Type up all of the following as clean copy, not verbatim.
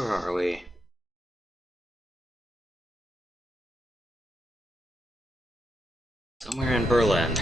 Where are we? Somewhere in Berlin.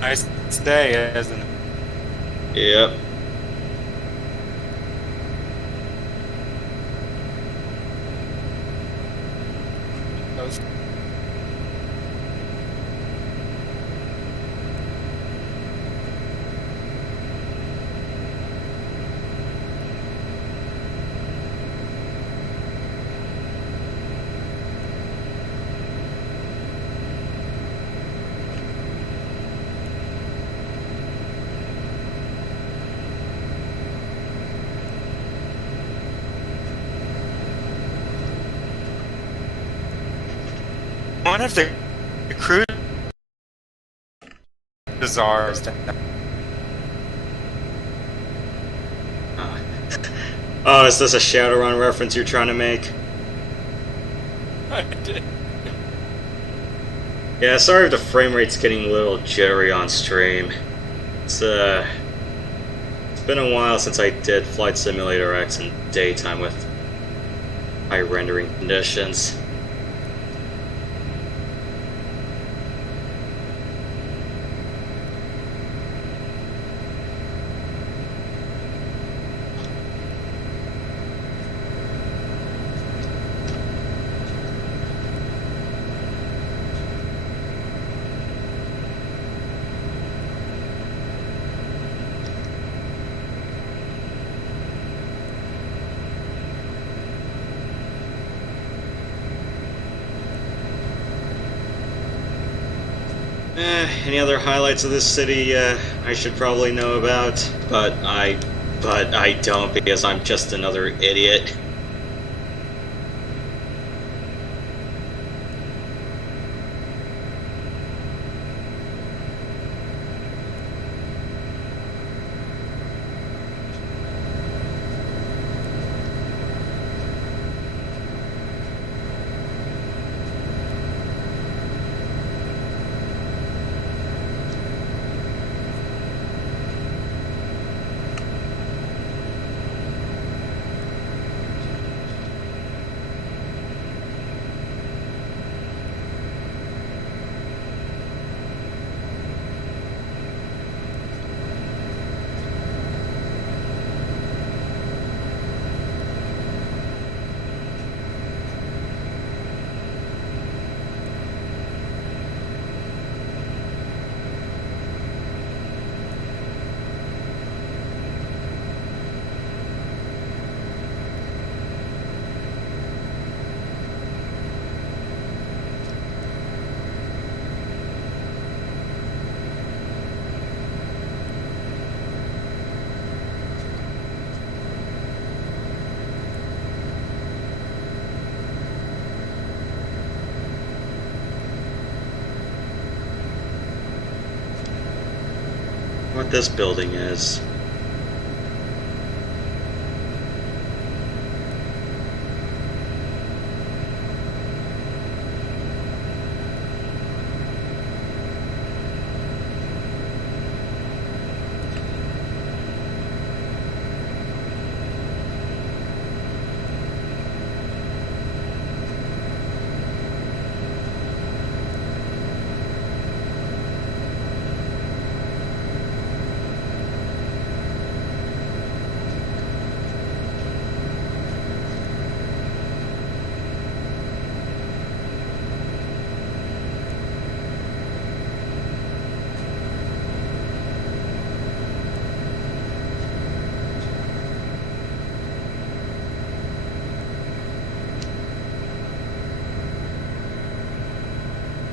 Nice day, isn't it? Yep. Those- One of the cruise bazaars. Oh, is this a Shadowrun reference you're trying to make? I did. Yeah, sorry if the frame rate's getting a little jittery on stream. It's been a while since I did Flight Simulator X in daytime with high rendering conditions. Any other highlights of this city I should probably know about? But I don't because I'm just another idiot. What this building is.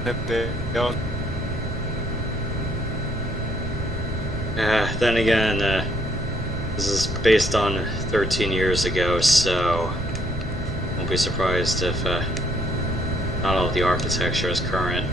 to build. Then again, this is based on 13 years ago, so won't be surprised if not all of the architecture is current.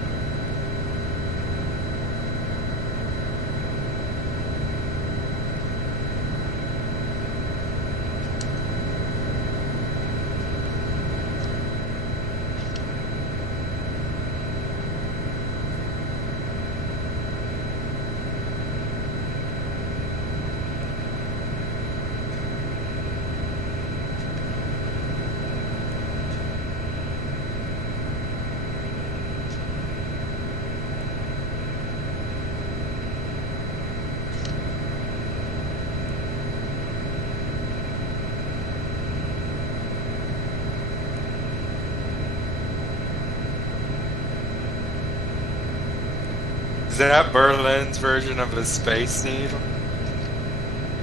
Is that Berlin's version of a Space Needle?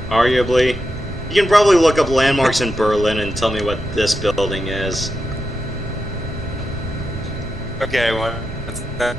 Arguably. You can probably look up landmarks in Berlin and tell me what this building is. Okay, what's that?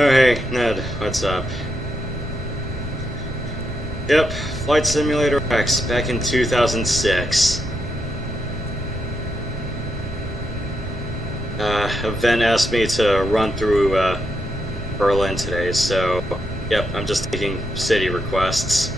Oh hey, Ned, what's up? Yep, Flight Simulator X, back in 2006. Event asked me to run through Berlin today, so yep, I'm just taking city requests.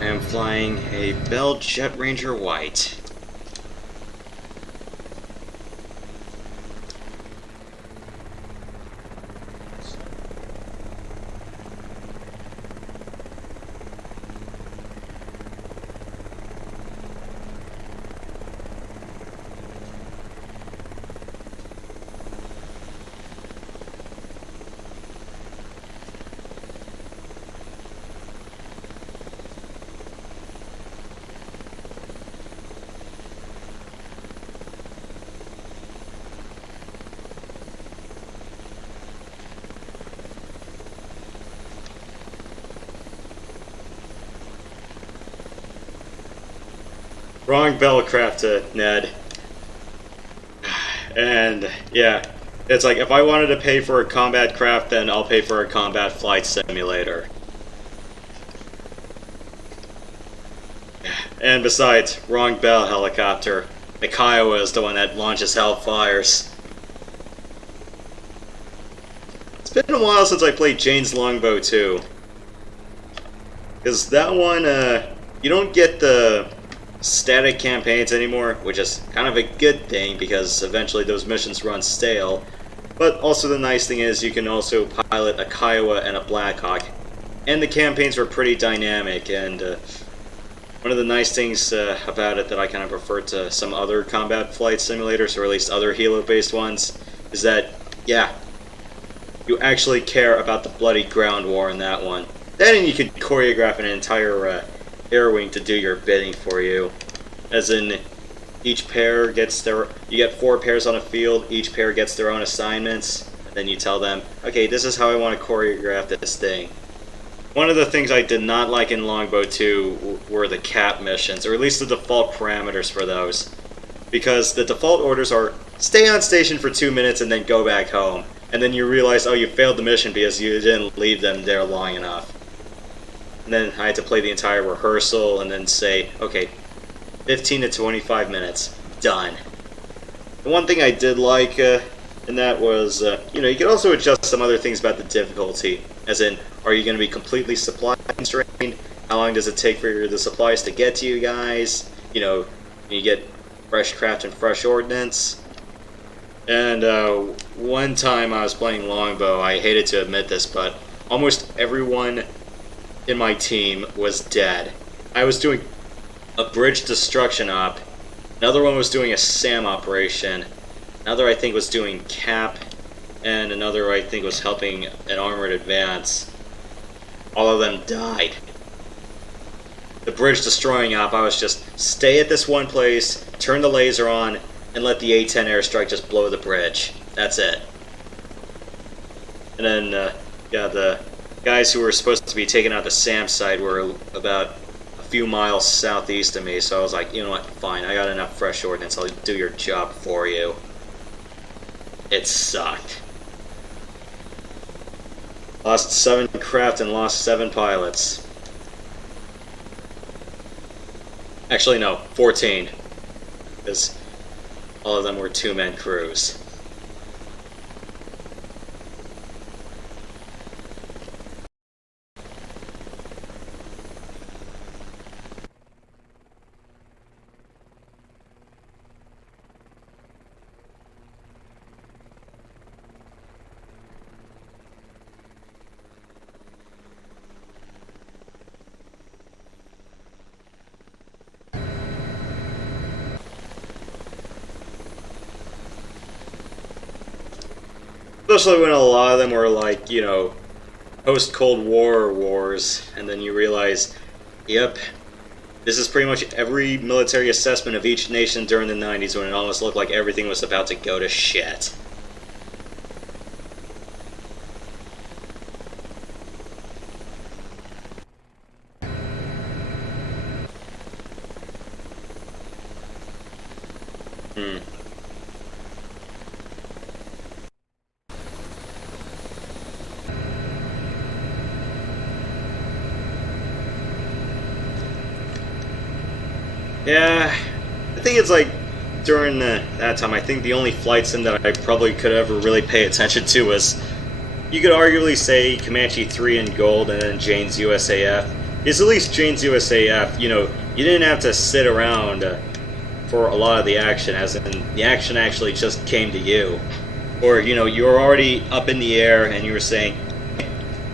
I am flying a Bell Jet Ranger White. Wrong Bellcraft, Ned. And yeah, it's like if I wanted to pay for a combat craft, then I'll pay for a combat flight simulator. And besides, wrong Bell helicopter. The Kiowa is the one that launches Hellfires. It's been a while since I played Jane's Longbow 2. Because that one, you don't get the static campaigns anymore, which is kind of a good thing because eventually those missions run stale. But also the nice thing is you can also pilot a Kiowa and a Blackhawk. And the campaigns were pretty dynamic, and one of the nice things about it that I kind of prefer to some other combat flight simulators, or at least other Halo-based ones, is that, yeah, you actually care about the bloody ground war in that one. Then you can choreograph an entire air wing to do your bidding for you. As in, each pair gets their... You get 4 pairs on a field, each pair gets their own assignments, and then you tell them, okay, this is how I want to choreograph this thing. One of the things I did not like in Longbow 2 were the cap missions, or at least the default parameters for those. Because the default orders are, stay on station for 2 minutes and then go back home. And then you realize, oh, you failed the mission because you didn't leave them there long enough. And then I had to play the entire rehearsal and then say, okay, 15 to 25 minutes, done. The one thing I did like in that was, you know, you could also adjust some other things about the difficulty. As in, are you going to be completely supply constrained? How long does it take for the supplies to get to you guys? You know, you get fresh craft and fresh ordnance. And one time I was playing Longbow, I hated to admit this, but almost everyone in my team was dead. I was doing a bridge destruction op, another one was doing a SAM operation, another I think was doing cap, and another I think was helping an armored advance. All of them died. The bridge destroying op, I was just stay at this one place, turn the laser on, and let the A-10 airstrike just blow the bridge. That's it. And then, yeah, the guys who were supposed to be taking out the SAM site were about a few miles southeast of me, so I was like, you know what, fine, I got enough fresh ordnance, I'll do your job for you. It sucked. Lost 7 craft and lost 7 pilots. Actually, no, 14. Because all of them were 2-man crews. Especially when a lot of them were like, you know, post-Cold War wars, and then you realize, yep, this is pretty much every military assessment of each nation during the 90s when it almost looked like everything was about to go to shit. Yeah, I think it's like during that time, I think the only flight sim that I probably could ever really pay attention to was, you could arguably say Comanche 3 in gold and then Jane's USAF. Because at least Jane's USAF, you know, you didn't have to sit around for a lot of the action, as in the action actually just came to you. Or, you know, you were already up in the air and you were saying,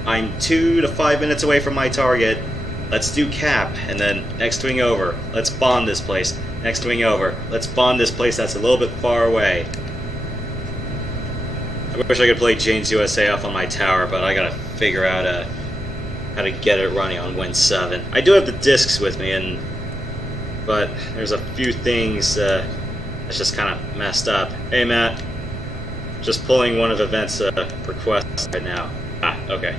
I'm 2 to 5 minutes away from my target. Let's do cap, and then next wing over. Let's bomb this place. Next wing over. Let's bomb this place that's a little bit far away. I wish I could play Jane's USAF on my tower, but I gotta figure out how to get it running on Win 7. I do have the discs with me, but there's a few things that's just kind of messed up. Hey, Matt. Just pulling one of Event's requests right now. Ah, okay.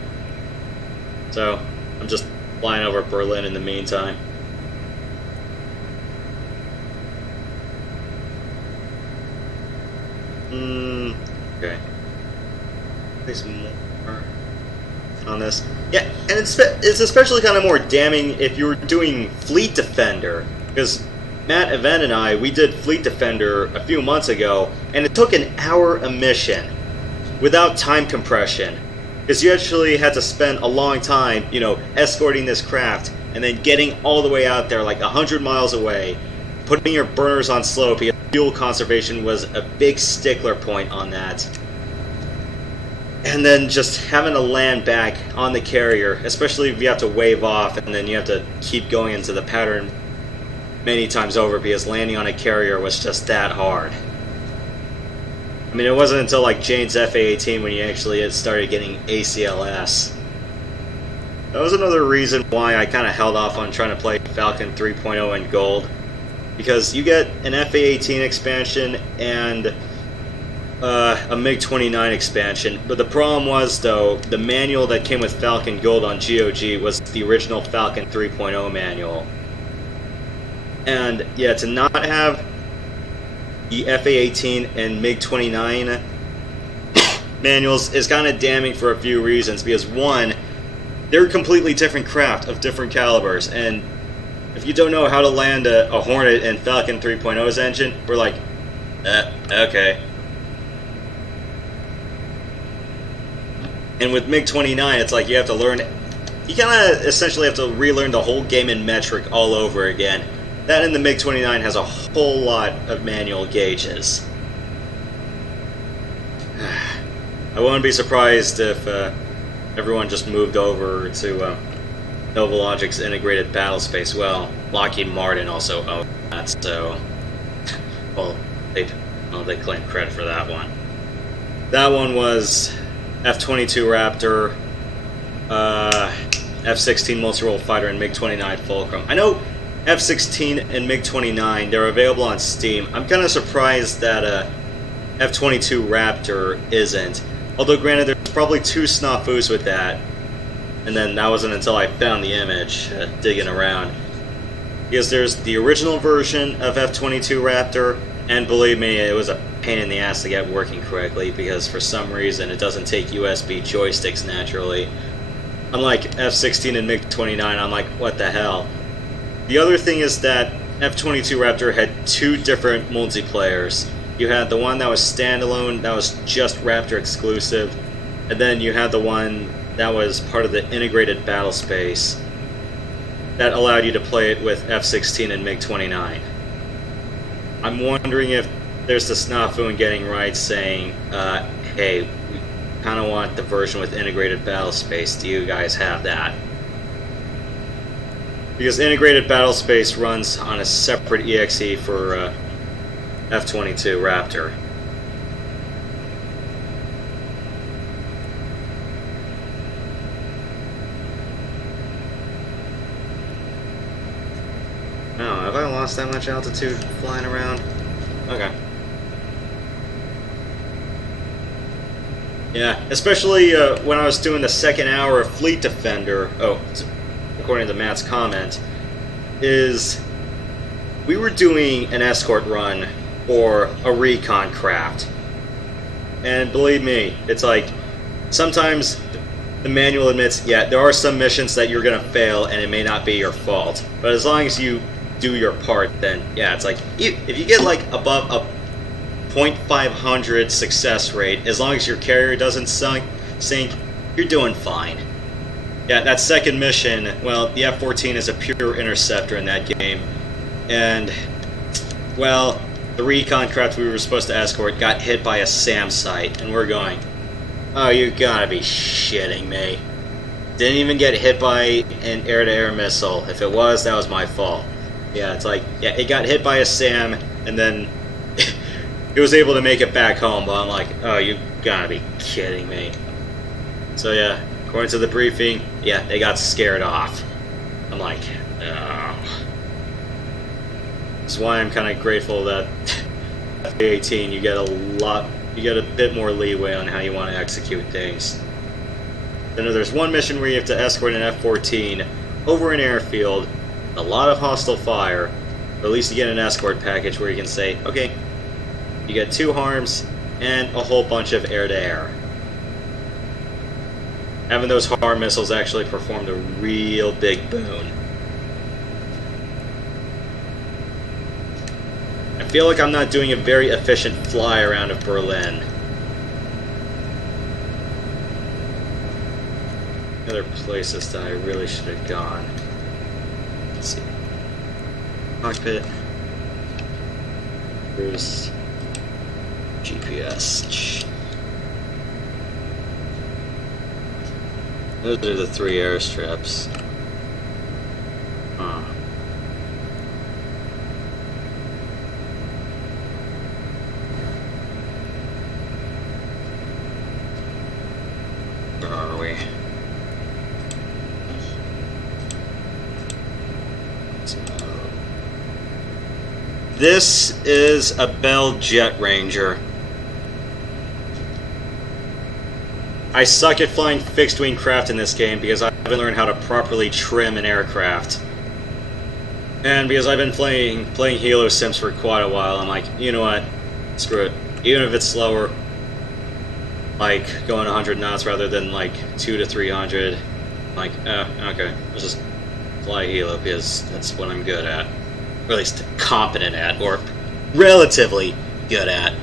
So, I'm just flying over Berlin in the meantime. Okay. There's more on this. Yeah, and it's especially kind of more damning if you were doing Fleet Defender, because Matt, Event, and I, we did Fleet Defender a few months ago, and it took an hour a mission without time compression, because you actually had to spend a long time, you know, escorting this craft, and then getting all the way out there, like 100 miles away, putting your burners on slow, because fuel conservation was a big stickler point on that. And then just having to land back on the carrier, especially if you have to wave off, and then you have to keep going into the pattern many times over, because landing on a carrier was just that hard. I mean, it wasn't until like Jane's FA-18 when you actually started getting ACLS. That was another reason why I kind of held off on trying to play Falcon 3.0 in Gold, because you get an FA-18 expansion and a MiG-29 expansion, but the problem was, though, the manual that came with Falcon Gold on GOG was the original Falcon 3.0 manual. And yeah, to not have the FA-18 and MiG-29 manuals is kind of damning for a few reasons, because one, they're completely different craft of different calibers, and if you don't know how to land a Hornet in Falcon 3.0's engine, we're like, okay. And with MiG-29, it's like you have to learn, you kind of essentially have to relearn the whole game in metric all over again. That and the MiG-29 has a whole lot of manual gauges. I wouldn't be surprised if everyone just moved over to Nova Logic's integrated battle space. Well, Lockheed Martin also owned that, so well, they claim credit for that one. That one was F-22 Raptor, F-16 multi-role fighter, and MiG-29 Fulcrum. I know F-16 and MiG-29, they're available on Steam. I'm kind of surprised that F-22 Raptor isn't. Although, granted, there's probably two snafus with that. And then that wasn't until I found the image, digging around. Because there's the original version of F-22 Raptor, and believe me, it was a pain in the ass to get working correctly, because for some reason it doesn't take USB joysticks naturally. Unlike F-16 and MiG-29, I'm like, what the hell? The other thing is that F-22 Raptor had two different multiplayers. You had the one that was standalone, that was just Raptor exclusive, and then you had the one that was part of the integrated battle space that allowed you to play it with F-16 and MiG-29. I'm wondering if there's the snafu in getting right saying, hey, we kind of want the version with integrated battle space. Do you guys have that? Because integrated battle space runs on a separate EXE for F-22 Raptor. Oh, have I lost that much altitude flying around? Okay. Yeah, especially when I was doing the second hour of Fleet Defender, according to Matt's comment, is we were doing an escort run for a recon craft. And believe me, it's like, sometimes the manual admits, yeah, there are some missions that you're going to fail and it may not be your fault. But as long as you do your part, then yeah, it's like, if you get like above a 0.500 success rate, as long as your carrier doesn't sink, you're doing fine. Yeah, that second mission, well, the F-14 is a pure interceptor in that game. And, well, the recon craft we were supposed to escort got hit by a SAM site, and we're going, oh, you gotta be shitting me. Didn't even get hit by an air-to-air missile. If it was, that was my fault. Yeah, it's like, yeah, it got hit by a SAM, and then it was able to make it back home, but I'm like, oh, you gotta be kidding me. So yeah, according to the briefing, yeah, they got scared off. I'm like, oh. That's why I'm kind of grateful that F-18, you get a bit more leeway on how you want to execute things. Then there's one mission where you have to escort an F-14 over an airfield, a lot of hostile fire, but at least you get an escort package where you can say, okay, you get 2 harms, and a whole bunch of air-to-air. Having those HAR missiles actually performed a real big boon. I feel like I'm not doing a very efficient fly around of Berlin. Other places that I really should have gone. Let's see. Cockpit. There's GPS. Those are the 3 airstrips. Huh. Where are we? This is a Bell Jet Ranger. I suck at flying fixed-wing craft in this game because I haven't learned how to properly trim an aircraft. And because I've been playing Halo Sims for quite a while, I'm like, you know what? Screw it. Even if it's slower, like going 100 knots rather than like 200 to 300, I'm like, okay, let's just fly Halo because that's what I'm good at. Or at least competent at, or relatively good at.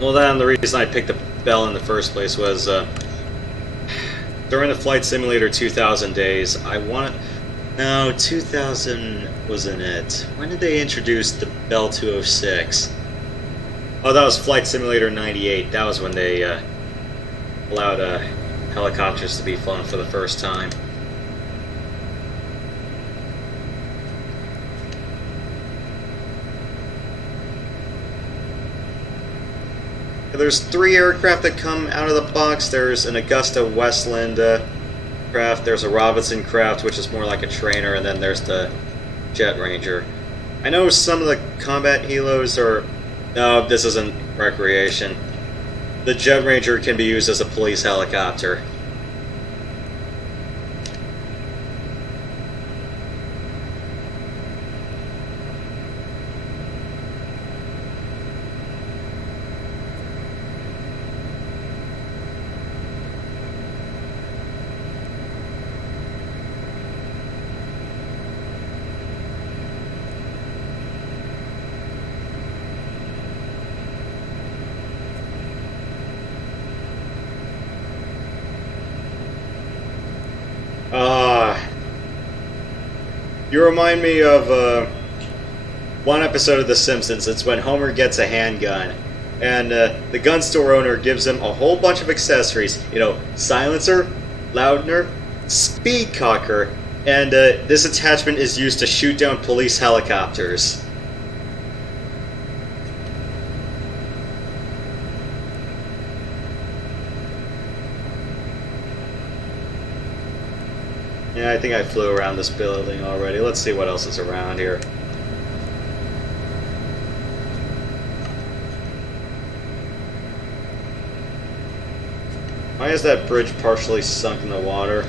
Well, then the reason I picked the Bell in the first place was during the Flight Simulator 2000 days, I wanted... No, 2000 wasn't it. When did they introduce the Bell 206? Oh, that was Flight Simulator 98. That was when they allowed helicopters to be flown for the first time. There's 3 aircraft that come out of the box. There's an Augusta Westland craft, there's a Robinson craft, which is more like a trainer, and then there's the Jet Ranger. I know some of the combat helos are... No, this isn't recreation. The Jet Ranger can be used as a police helicopter. You remind me of one episode of The Simpsons. It's when Homer gets a handgun, and the gun store owner gives him a whole bunch of accessories. You know, silencer, loudener, speed cocker, and this attachment is used to shoot down police helicopters. Yeah, I think I flew around this building already. Let's see what else is around here. Why is that bridge partially sunk in the water?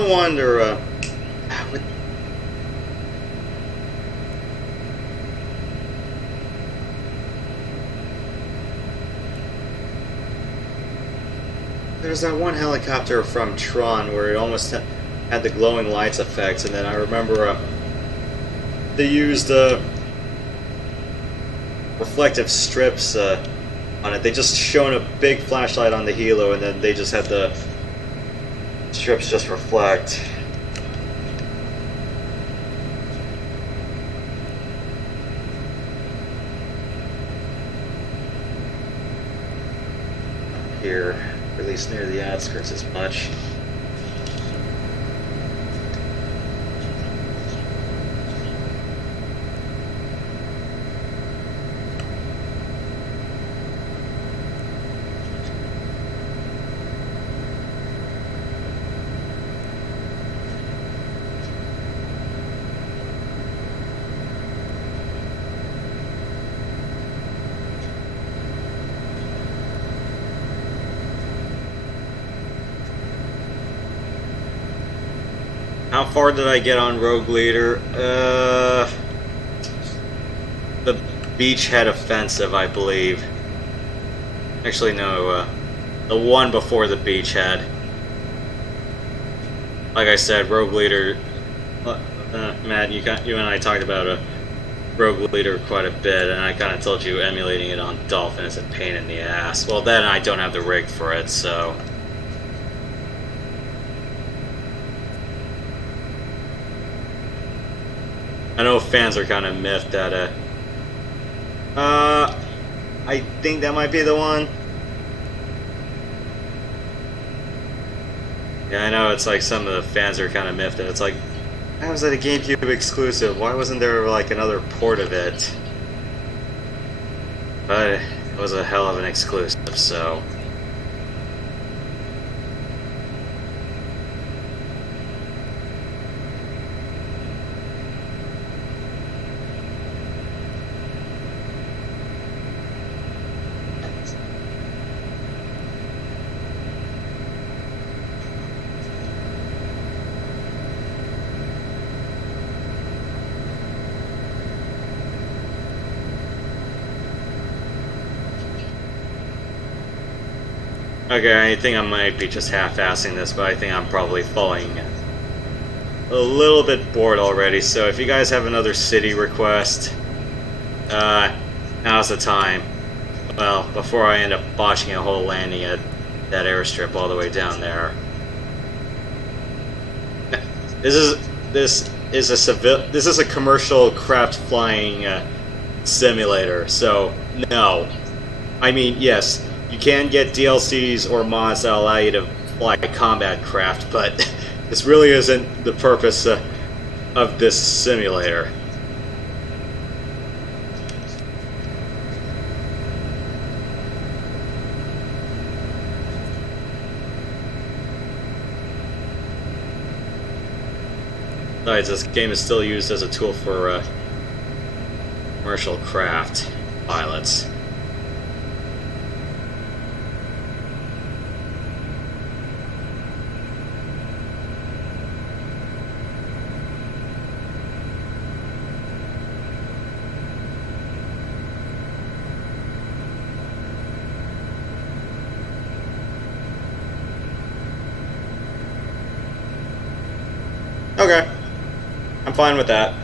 kind of wonder, what... There's that one helicopter from Tron where it almost had the glowing lights effects, and then I remember they used reflective strips on it. They just shone a big flashlight on the helo, and then they just had the strips just reflect. Here, or at least near the outskirts as much. How far did I get on Rogue Leader? The beachhead offensive, I believe. Actually, no, the one before the beachhead. Like I said, Rogue Leader. Matt, you and I talked about a Rogue Leader quite a bit, and I kind of told you emulating it on Dolphin is a pain in the ass. Well, then I don't have the rig for it, so. I know fans are kind of miffed that, I think that might be the one. Yeah, I know it's like some of the fans are kind of miffed that it's like, how was that a GameCube exclusive? Why wasn't there like another port of it? But it was a hell of an exclusive, so. Okay, I think I might be just half-assing this, but I think I'm probably falling a little bit bored already, so if you guys have another city request, now's the time. Well, before I end up botching a whole landing at that airstrip all the way down there. This is a commercial craft flying simulator, so no. I mean, yes, you can get DLCs or mods that allow you to fly a combat craft, but this really isn't the purpose of this simulator. Besides, this game is still used as a tool for commercial craft pilots. Okay, I'm fine with that.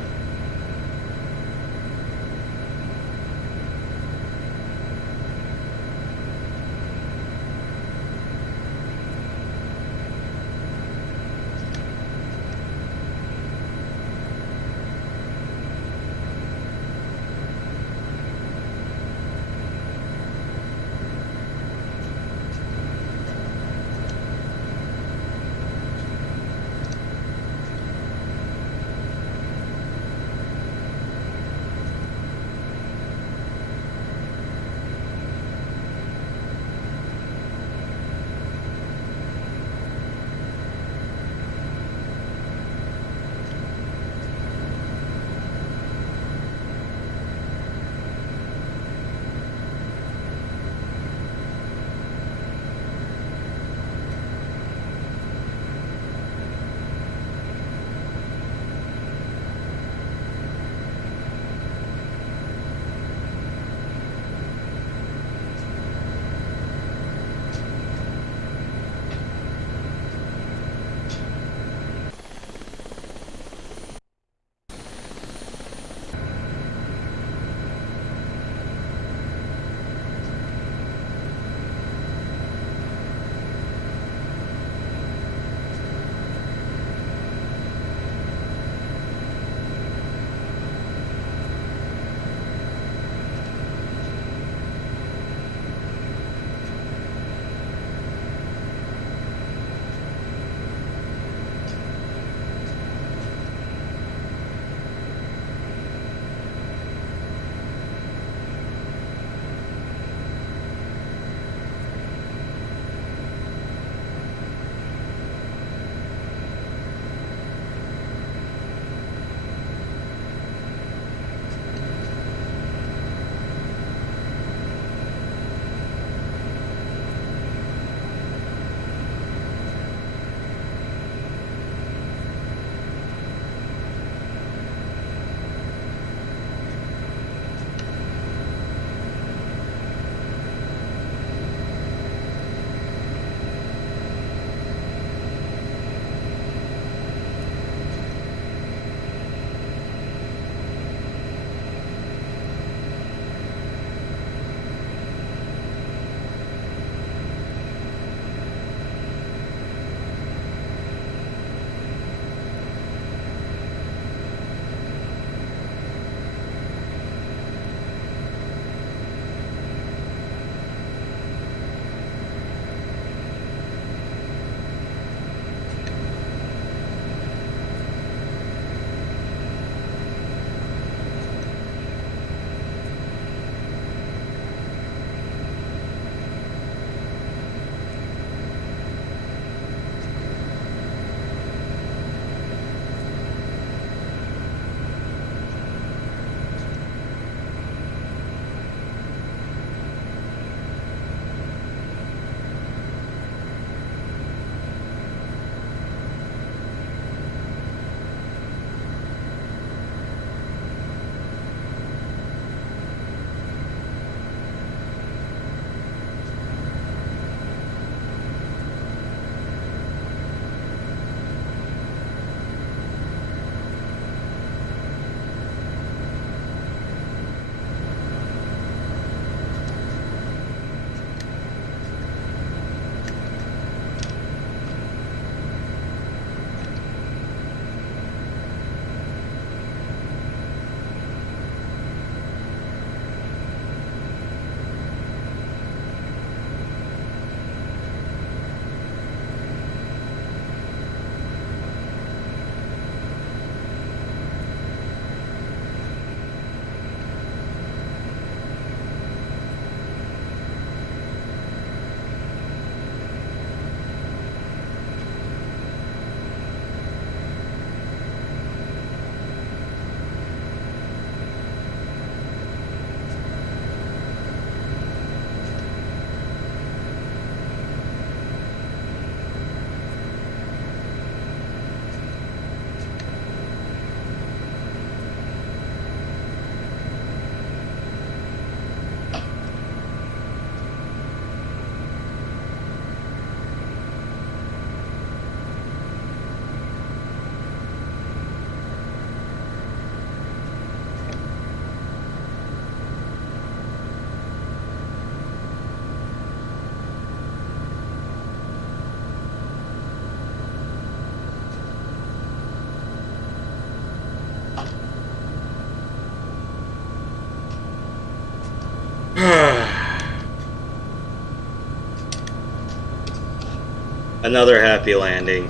Another happy landing.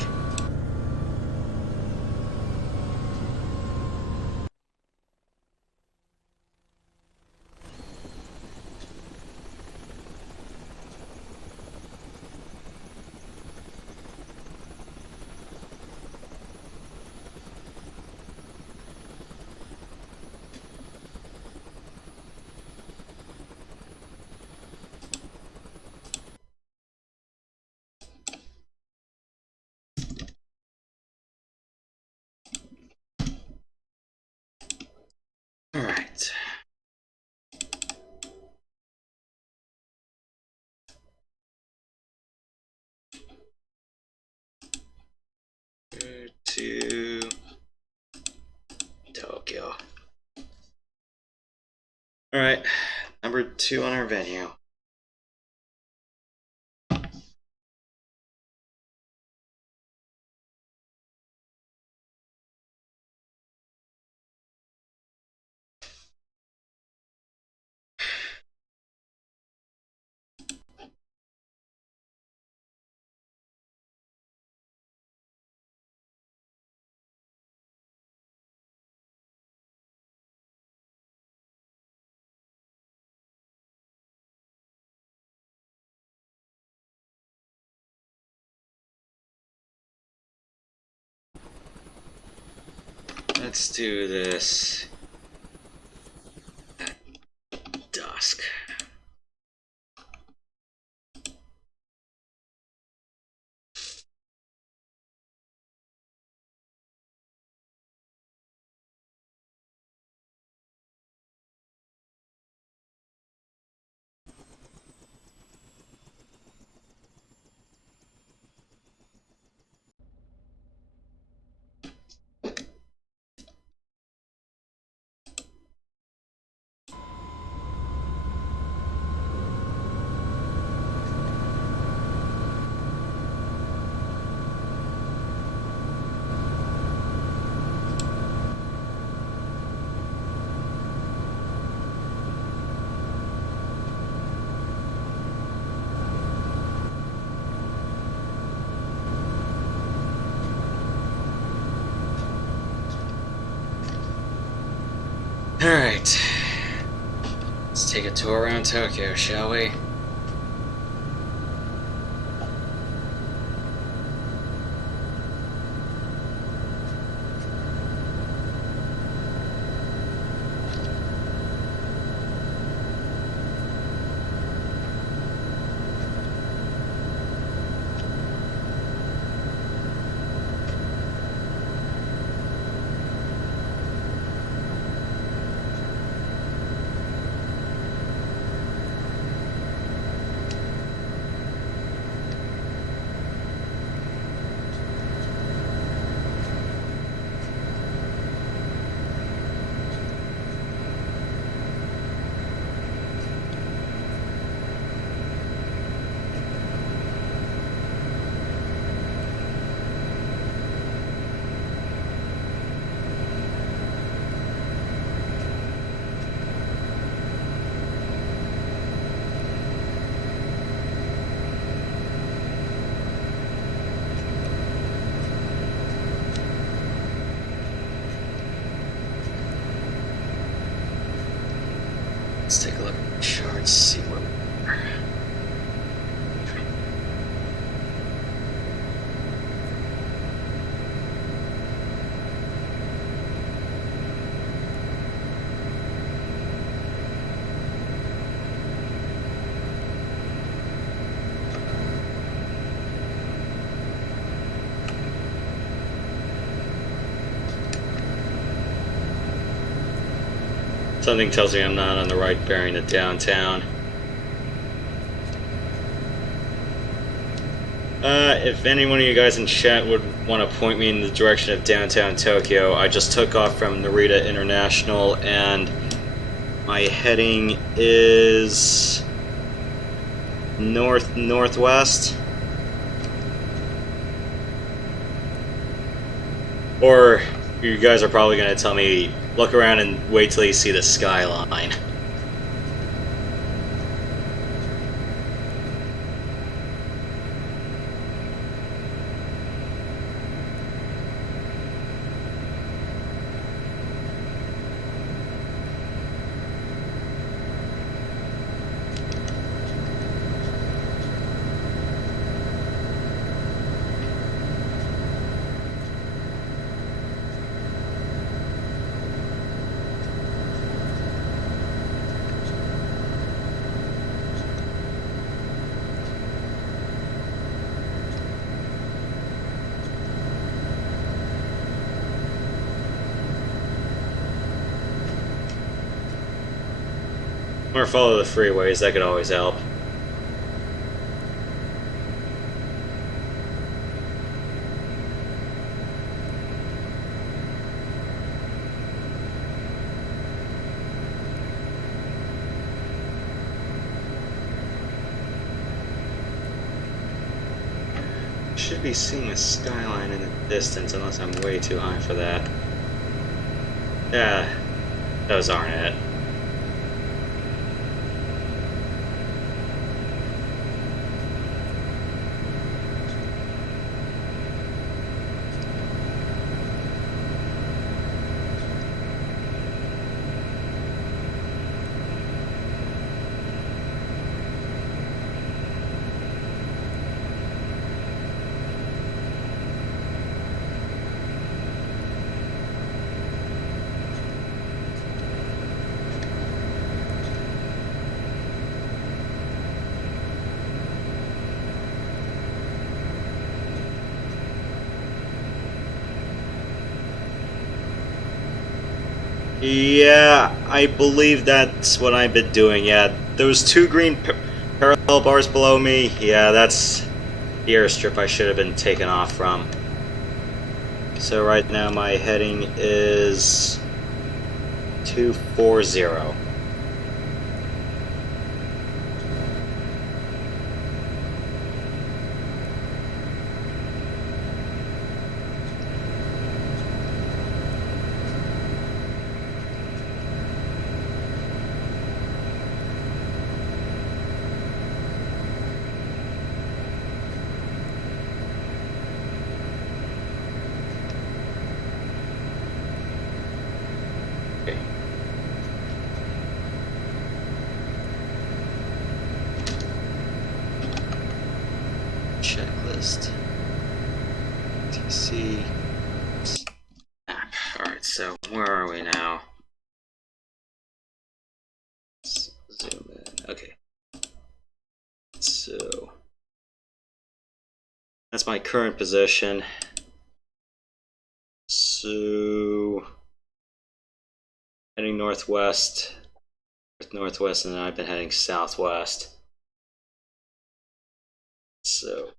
All right. To Tokyo. All right, number 2 on our venue. Let's do this at dusk. Alright. Let's take a tour around Tokyo, shall we? Let's take a look at the charts, see where we are. Something tells me I'm not on the right bearing to downtown. If any one of you guys in chat would want to point me in the direction of downtown Tokyo, I just took off from Narita International and my heading is northwest. Or you guys are probably going to tell me, look around and wait till you see the skyline. Or follow the freeways, that could always help. Should be seeing a skyline in the distance, unless I'm way too high for that. Yeah, those aren't it. Yeah, I believe that's what I've been doing, yeah. Those two green parallel bars below me, yeah, that's the airstrip I should have been taken off from. So right now my heading is 240. Checklist. TC. Snap. Alright, so where are we now? Let's zoom in. Okay. So that's my current position. So heading northwest, northwest, and then I've been heading southwest. So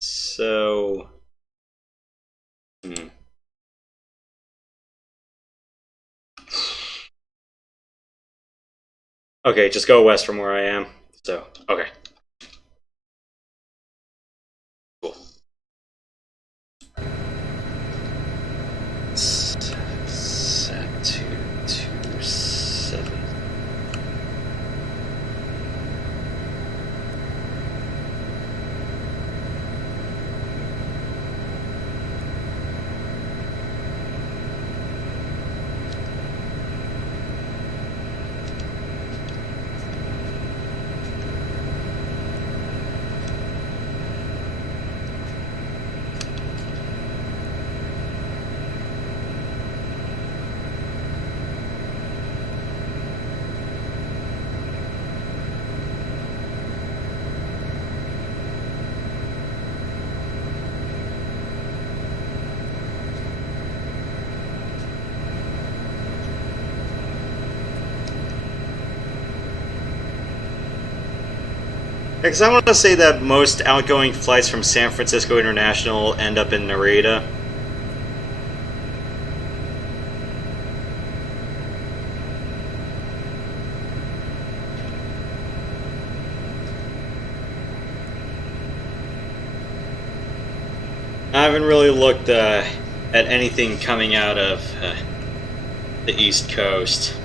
so okay, just go west from where I am. So, okay. Cool. Set to 227. Because I want to say that most outgoing flights from San Francisco International end up in Narita. I haven't really looked at anything coming out of the East Coast.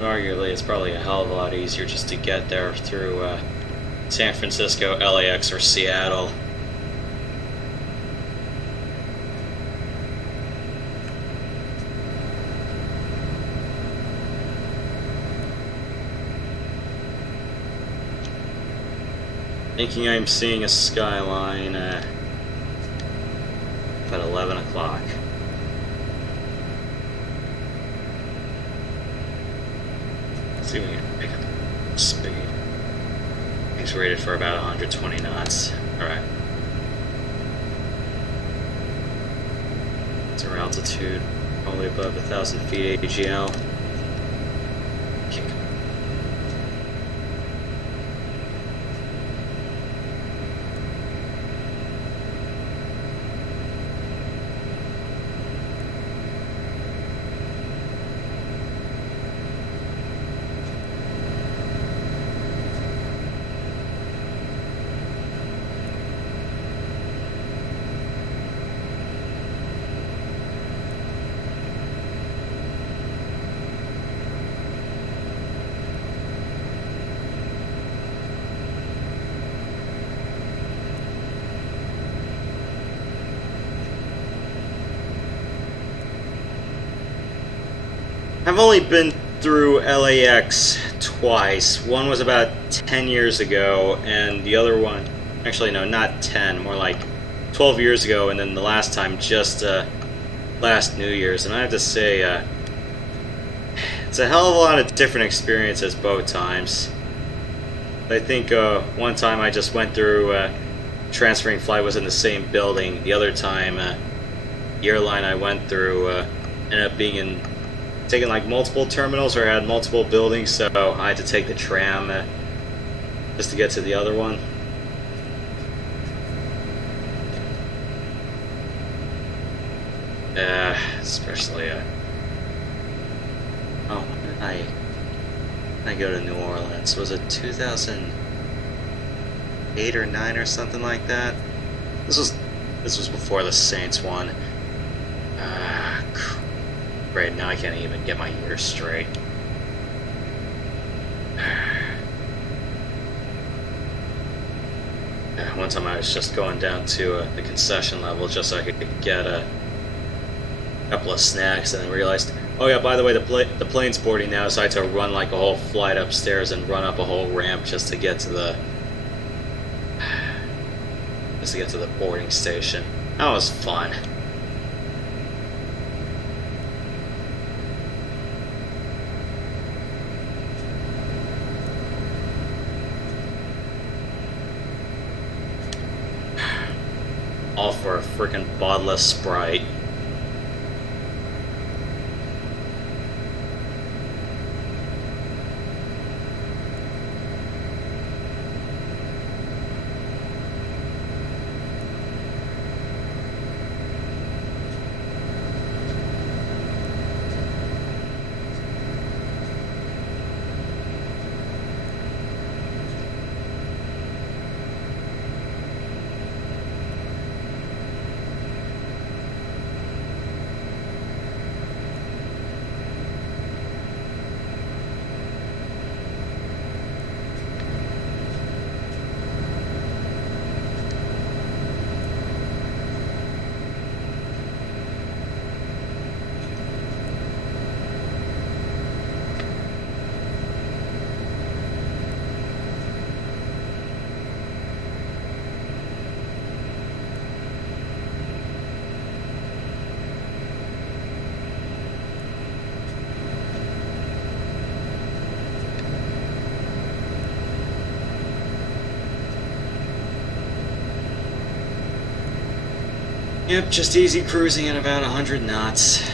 Arguably, it's probably a hell of a lot easier just to get there through San Francisco, LAX, or Seattle. Thinking I'm seeing a skyline at 11 o'clock. See if we can pick up speed. It's rated for about 120 knots. Alright. It's our altitude, probably above 1,000 feet AGL. Kick. I've only been through LAX twice. One was about 10 years ago, and the other one, actually no, not 10, more like 12 years ago, and then the last time just last New Year's. And I have to say, it's a hell of a lot of different experiences both times. I think one time I just went through, transferring flight was in the same building. The other time, the airline I went through ended up being in taking like multiple terminals or had multiple buildings, so I had to take the tram just to get to the other one. Especially oh, when did I go to New Orleans? Was it 2008 or 9 or something like that? This was before the Saints won. Great, now I can't even get my years straight. One time I was just going down to the concession level just so I could get a couple of snacks, and then realized, oh yeah, by the way, the plane's boarding now, so I had to run like a whole flight upstairs and run up a whole ramp just to get to the boarding station. That was fun. All for a freaking bodiless Sprite. Yep, just easy cruising at about 100 knots.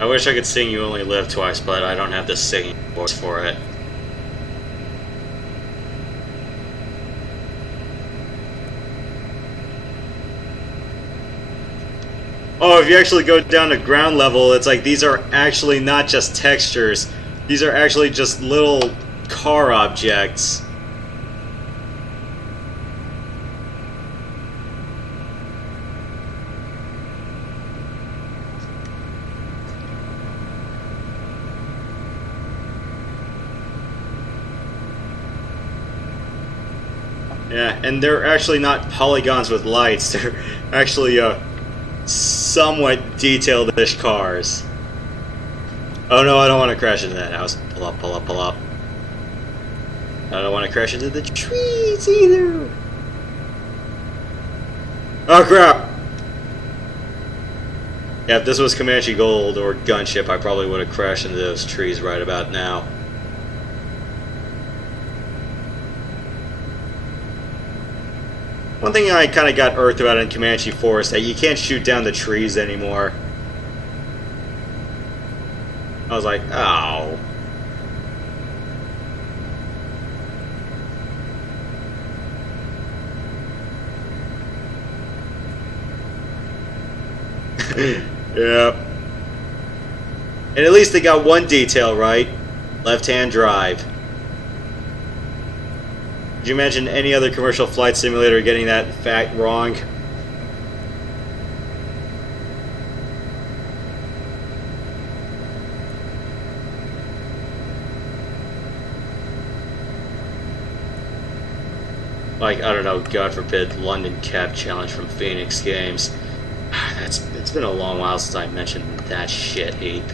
I wish I could sing You Only Live Twice, but I don't have the singing voice for it. Oh, if you actually go down to ground level, it's like these are actually not just textures. These are actually just little car objects. Yeah, and they're actually not polygons with lights. They're actually somewhat detailed-ish cars. Oh no, I don't want to crash into that house. Pull up, pull up, pull up. I don't want to crash into the trees either. Oh crap! Yeah, if this was Comanche Gold or Gunship, I probably would have crashed into those trees right about now. One thing I kind of got irked about in Comanche Forest that you can't shoot down the trees anymore. I was like, oh. Yeah. And at least they got one detail right. Left-hand drive. Could you imagine any other commercial flight simulator getting that fact wrong? Like, I don't know, God forbid, London Cab Challenge from Phoenix Games. It's been a long while since I mentioned that shit heap.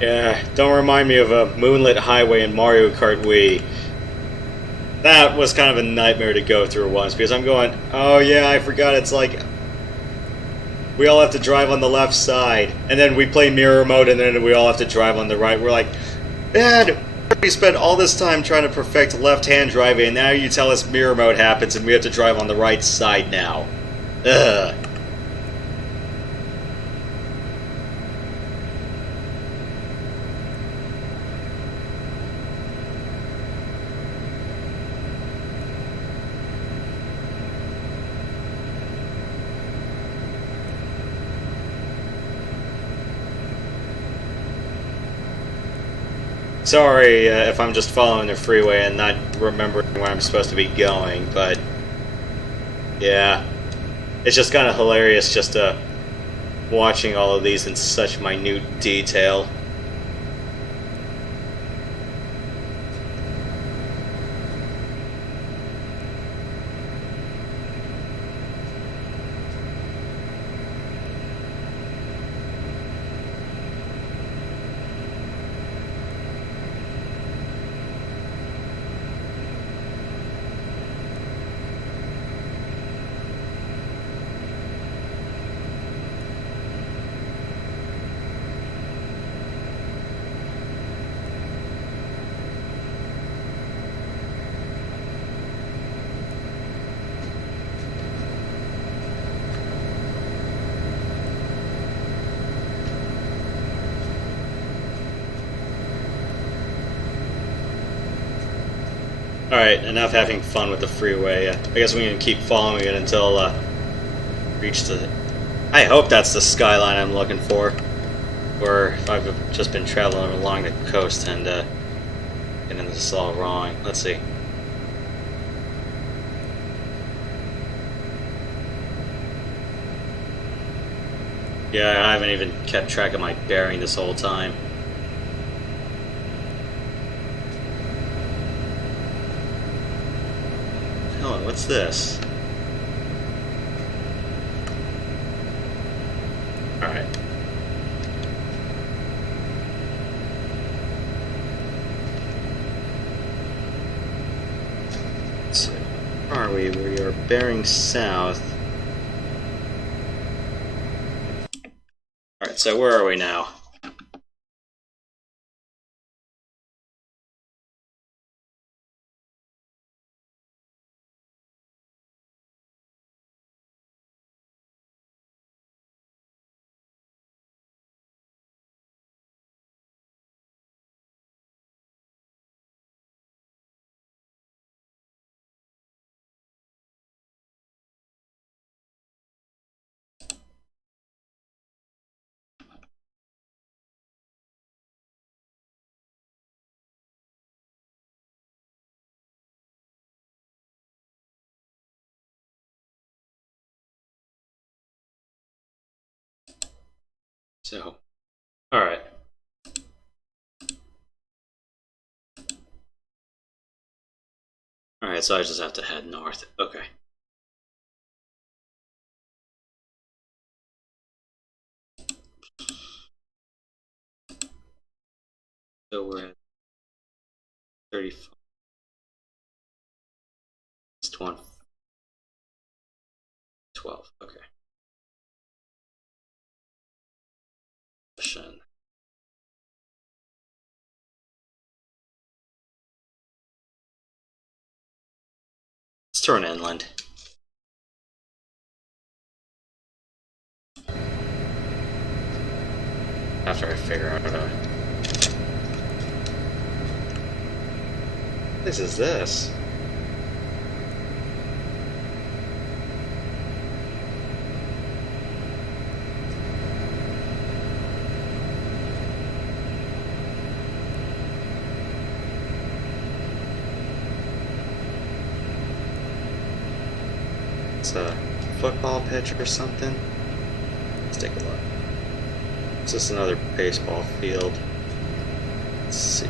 Yeah, don't remind me of a moonlit highway in Mario Kart Wii. That was kind of a nightmare to go through once, because I'm going, oh yeah, I forgot, it's like, we all have to drive on the left side, and then we play mirror mode, and then we all have to drive on the right. We're like, Dad, we spent all this time trying to perfect left-hand driving, and now you tell us mirror mode happens, and we have to drive on the right side now. Ugh. Sorry if I'm just following the freeway and not remembering where I'm supposed to be going, but yeah, it's just kind of hilarious just watching all of these in such minute detail. Alright, enough having fun with the freeway. I guess we can keep following it until reach the... I hope that's the skyline I'm looking for. Or if I've just been traveling along the coast and getting this all wrong. Let's see. Yeah, I haven't even kept track of my bearing this whole time. Oh, what's this? Alright. So, where are we? We are bearing south. Alright, so where are we now? So, alright. Alright, so I just have to head north. Okay. So we're at 35. It's 12. Okay. Let's turn inland. After I figure out what place is this? It's a football pitch or something. Let's take a look. It's just another baseball field. Let's see.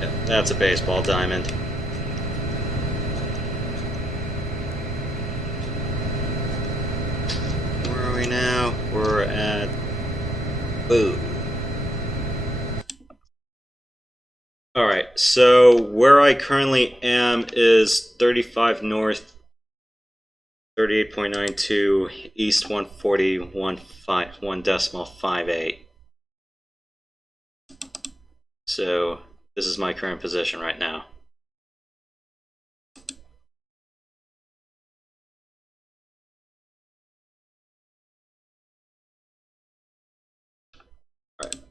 Yeah, that's a baseball diamond. Where are we now? We're at... Boo. Alright, so where I currently am is 35 north, 38.92, east 140, 1.58. So this is my current position right now. Alright.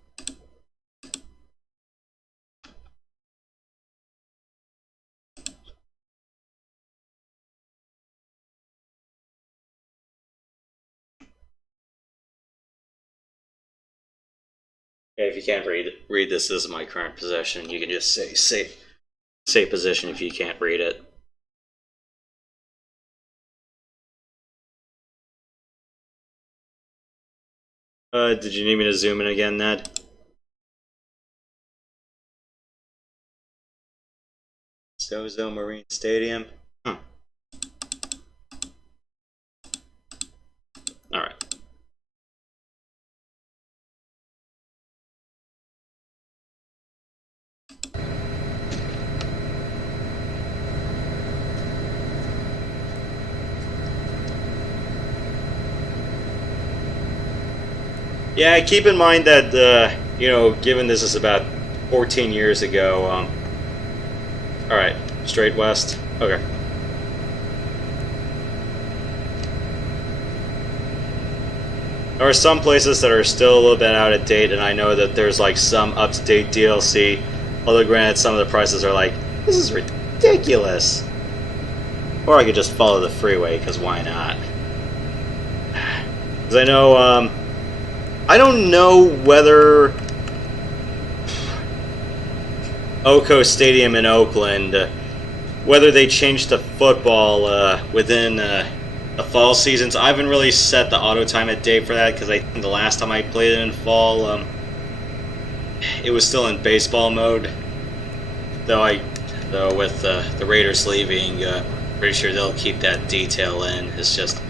Okay, if you can't read this is my current position. You can just say position if you can't read it. Did you need me to zoom in again, Ned? Zozo Marine Stadium. Huh. Alright. Yeah, keep in mind that, you know, given this is about 14 years ago, alright, straight west. Okay. There are some places that are still a little bit out of date, and I know that there's like some up-to-date DLC, although granted some of the prices are like, this is ridiculous. Or I could just follow the freeway, because why not? Because I know, I don't know whether Oko Stadium in Oakland, whether they changed to football within the fall seasons. I haven't really set the auto time at day for that because I think the last time I played it in fall, it was still in baseball mode. Though with the Raiders leaving, pretty sure they'll keep that detail in. It's just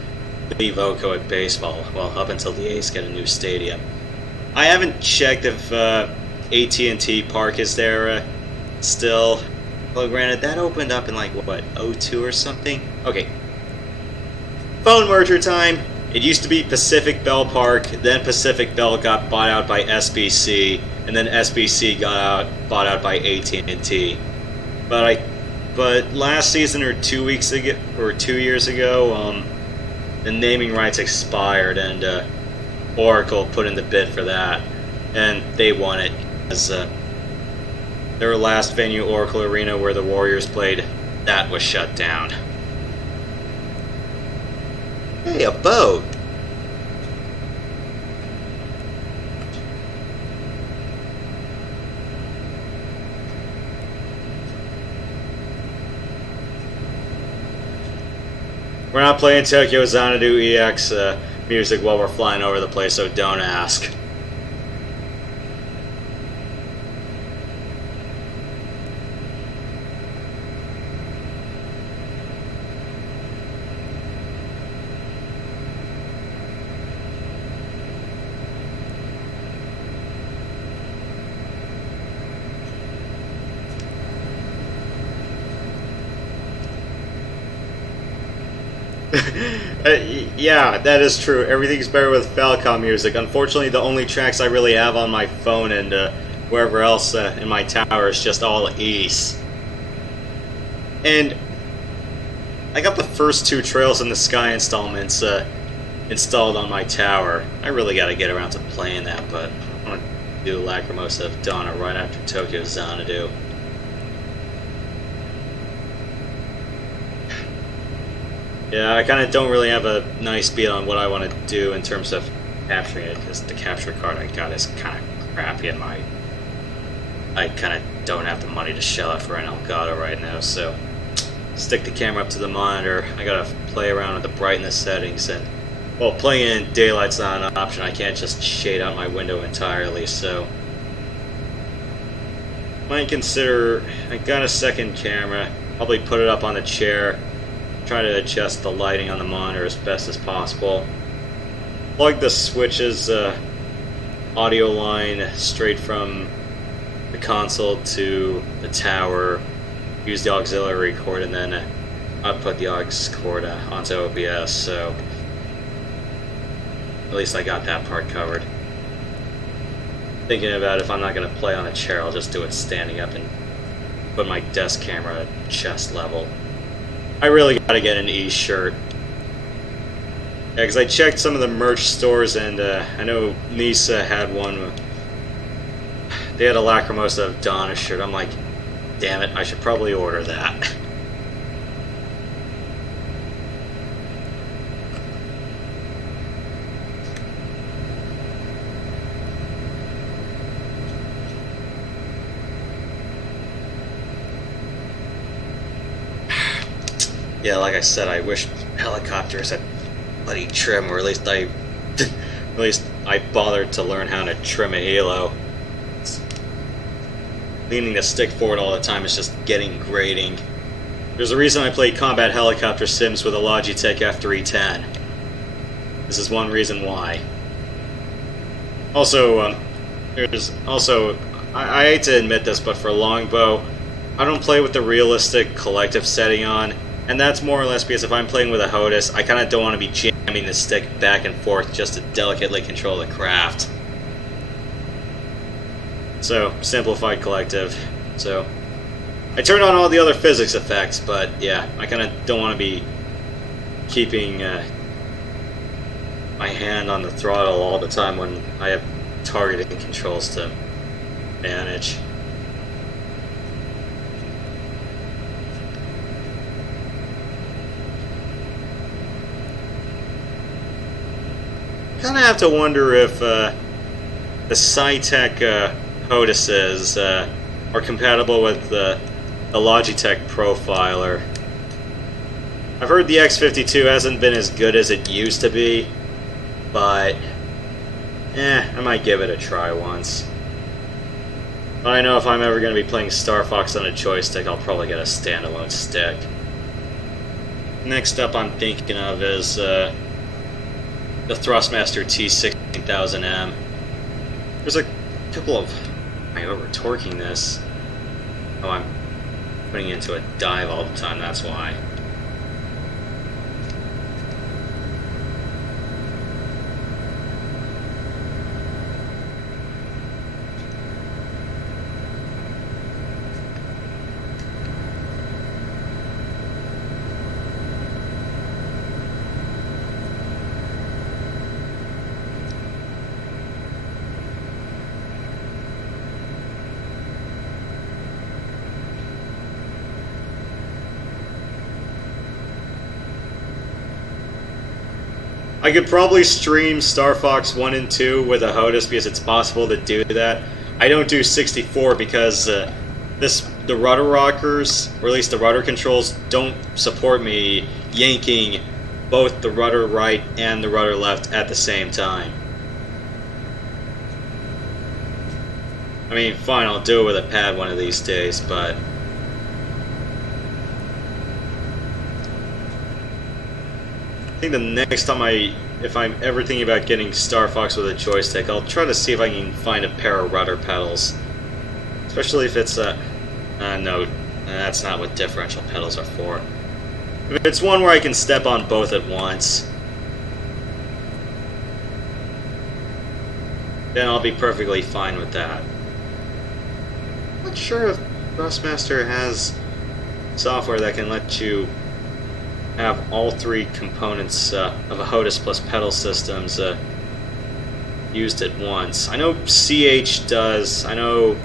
leave Oko at baseball. Well, up until the A's get a new stadium. I haven't checked if AT&T Park is there still. Well, granted, that opened up in like what, 02 or something. Okay. Phone merger time. It used to be Pacific Bell Park. Then Pacific Bell got bought out by SBC, and then SBC got bought out by AT&T. But last season or 2 weeks ago or 2 years ago, the naming rights expired, and Oracle put in the bid for that, and they won it as their last venue, Oracle Arena, where the Warriors played. That was shut down. Hey, a boat! We're not playing Tokyo Xanadu EX music while we're flying over the place, so don't ask. Yeah, that is true. Everything's better with Falcon music. Unfortunately, the only tracks I really have on my phone and wherever else in my tower is just all East. And I got the first 2 Trails in the Sky installments installed on my tower. I really got to get around to playing that, but I want to do Lacrimosa of Donna right after Tokyo Xanadu. Yeah, I kind of don't really have a nice beat on what I want to do in terms of capturing it, because the capture card I got is kind of crappy, and I kind of don't have the money to shell out for an Elgato right now, so stick the camera up to the monitor. I gotta play around with the brightness settings, and well, playing in daylight's not an option. I can't just shade out my window entirely, so might consider. I got a second camera, probably put it up on the chair. Try to adjust the lighting on the monitor as best as possible. Plug the switches audio line straight from the console to the tower. Use the auxiliary cord and then output the aux cord onto OBS. So at least I got that part covered. Thinking about if I'm not going to play on a chair, I'll just do it standing up and put my desk camera at chest level. I really gotta get an E shirt. Yeah, because I checked some of the merch stores, and I know Nisa had one. They had a Lacrimosa of Donna shirt. I'm like, damn it, I should probably order that. Yeah, like I said, I wish helicopters had bloody trim, or at least I bothered to learn how to trim a helo. Leaning the stick forward all the time is just getting grating. There's a reason I play combat helicopter sims with a Logitech F310. This is one reason why. Also, I hate to admit this, but for longbow, I don't play with the realistic collective setting on. And that's more or less because if I'm playing with a HOTAS, I kind of don't want to be jamming the stick back and forth just to delicately control the craft. So, simplified collective. So, I turned on all the other physics effects, but yeah, I kind of don't want to be keeping my hand on the throttle all the time when I have targeting controls to manage. Kind of have to wonder if the Sci-Tech HOTASes are compatible with the Logitech Profiler. I've heard the X52 hasn't been as good as it used to be, but I might give it a try once. But I know if I'm ever going to be playing Star Fox on a joystick, I'll probably get a standalone stick. Next up I'm thinking of is the Thrustmaster T16000M. There's a couple of... Am I over-torquing this? Oh, I'm putting it into a dive all the time, that's why. I could probably stream Star Fox 1 and 2 with a HOTAS because it's possible to do that. I don't do 64 because the rudder rockers, or at least the rudder controls, don't support me yanking both the rudder right and the rudder left at the same time. I mean, fine, I'll do it with a pad one of these days, but I think the next time if I'm ever thinking about getting Star Fox with a joystick, I'll try to see if I can find a pair of rudder pedals. Especially if it's no, that's not what differential pedals are for. If it's one where I can step on both at once, then I'll be perfectly fine with that. I'm not sure if Thrustmaster has software that can let you have all three components of a HOTAS plus pedal systems used at once. I know CH does, I know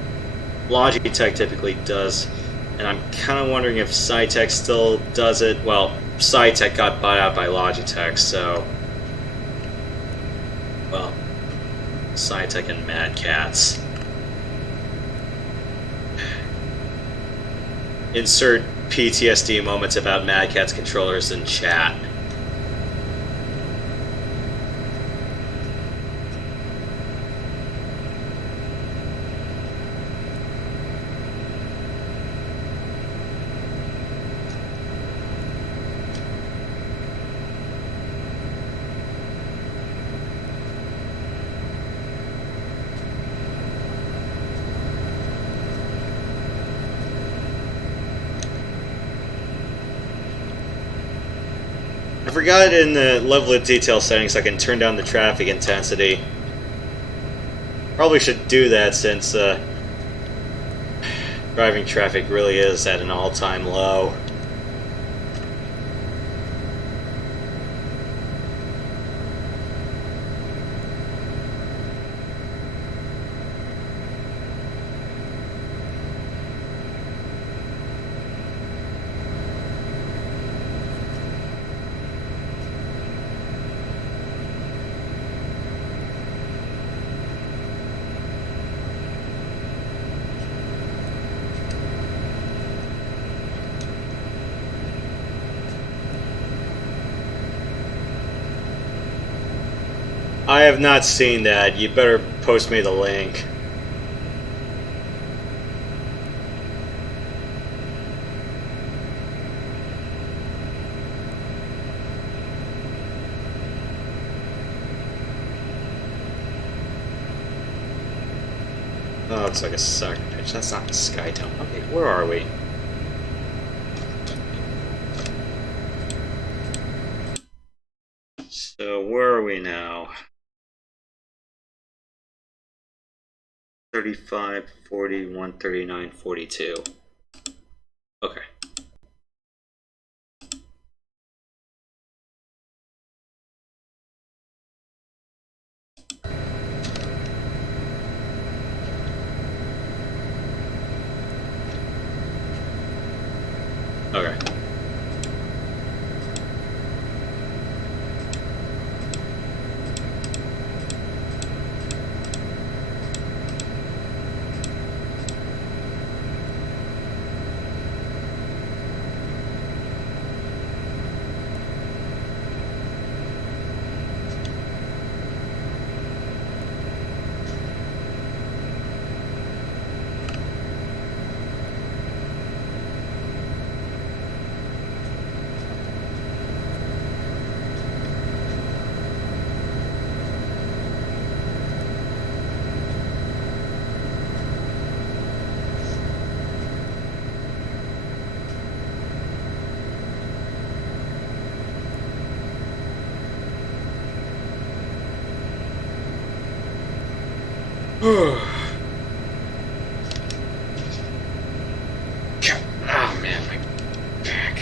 Logitech typically does, and I'm kind of wondering if Cytec still does it. Well, Cytec got bought out by Logitech, so... well, Cytec and Mad Cats. Insert PTSD moments about Mad Cat's controllers in chat. I forgot in the level of detail settings I can turn down the traffic intensity. Probably should do that since driving traffic really is at an all-time low. I have not seen that. You better post me the link. Oh, it's like a sucker pitch. That's not the Skytone. Okay, where are we? So, where are we now? 35, 40, 139, 42. Okay. Okay. Oh man, my back.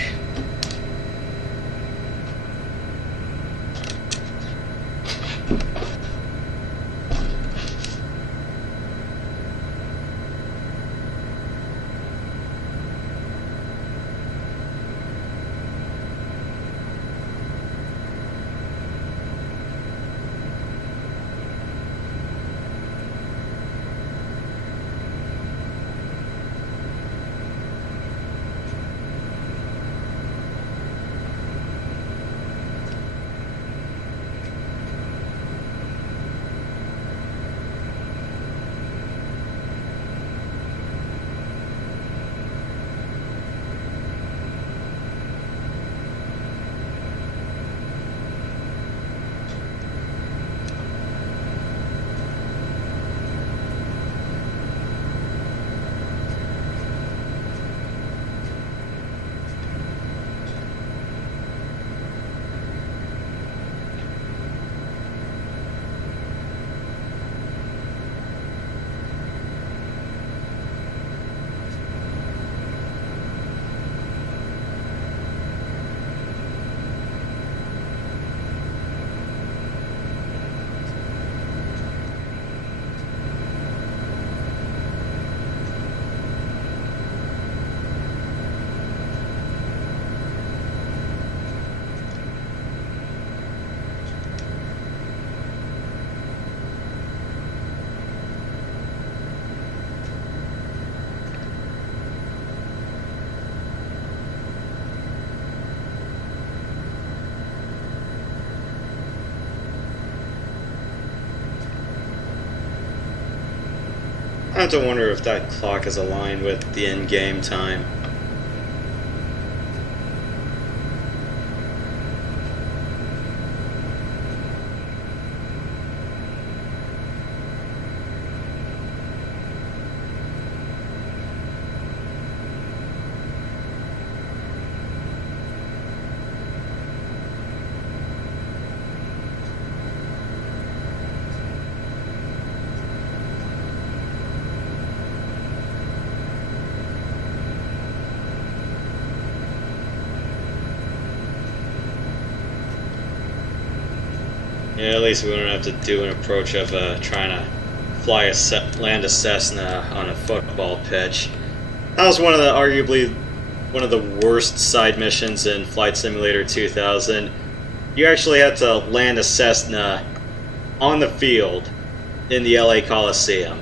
I have to wonder if that clock is aligned with the in-game time. Yeah, at least we don't have to do an approach of trying to land a Cessna on a football pitch. That was arguably one of the worst side missions in Flight Simulator 2000. You actually had to land a Cessna on the field in the LA Coliseum.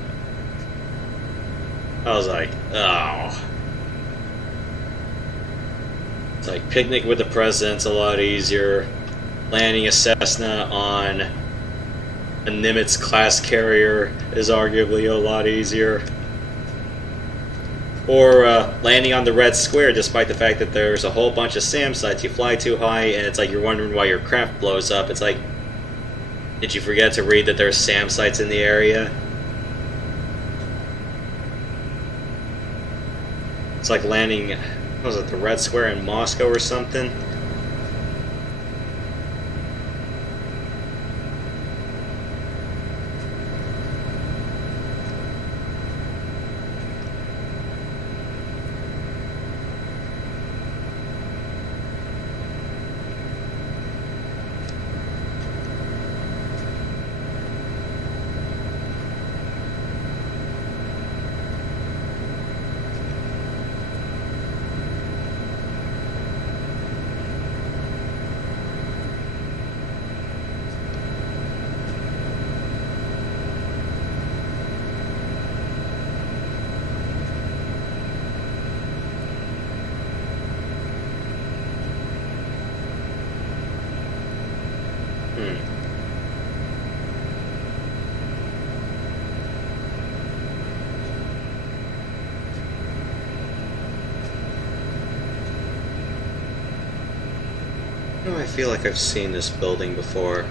I was like, oh. It's like Picnic with the President's a lot easier. Landing a Cessna on a Nimitz class carrier is arguably a lot easier. Or landing on the Red Square, despite the fact that there's a whole bunch of SAM sites. You fly too high and it's like you're wondering why your craft blows up. It's like, did you forget to read that there's SAM sites in the area? It's like landing, what was it, the Red Square in Moscow or something? I feel like I've seen this building before.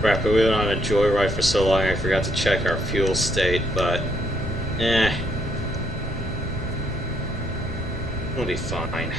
Crap, we went on a joyride for so long I forgot to check our fuel state, but we'll be fine.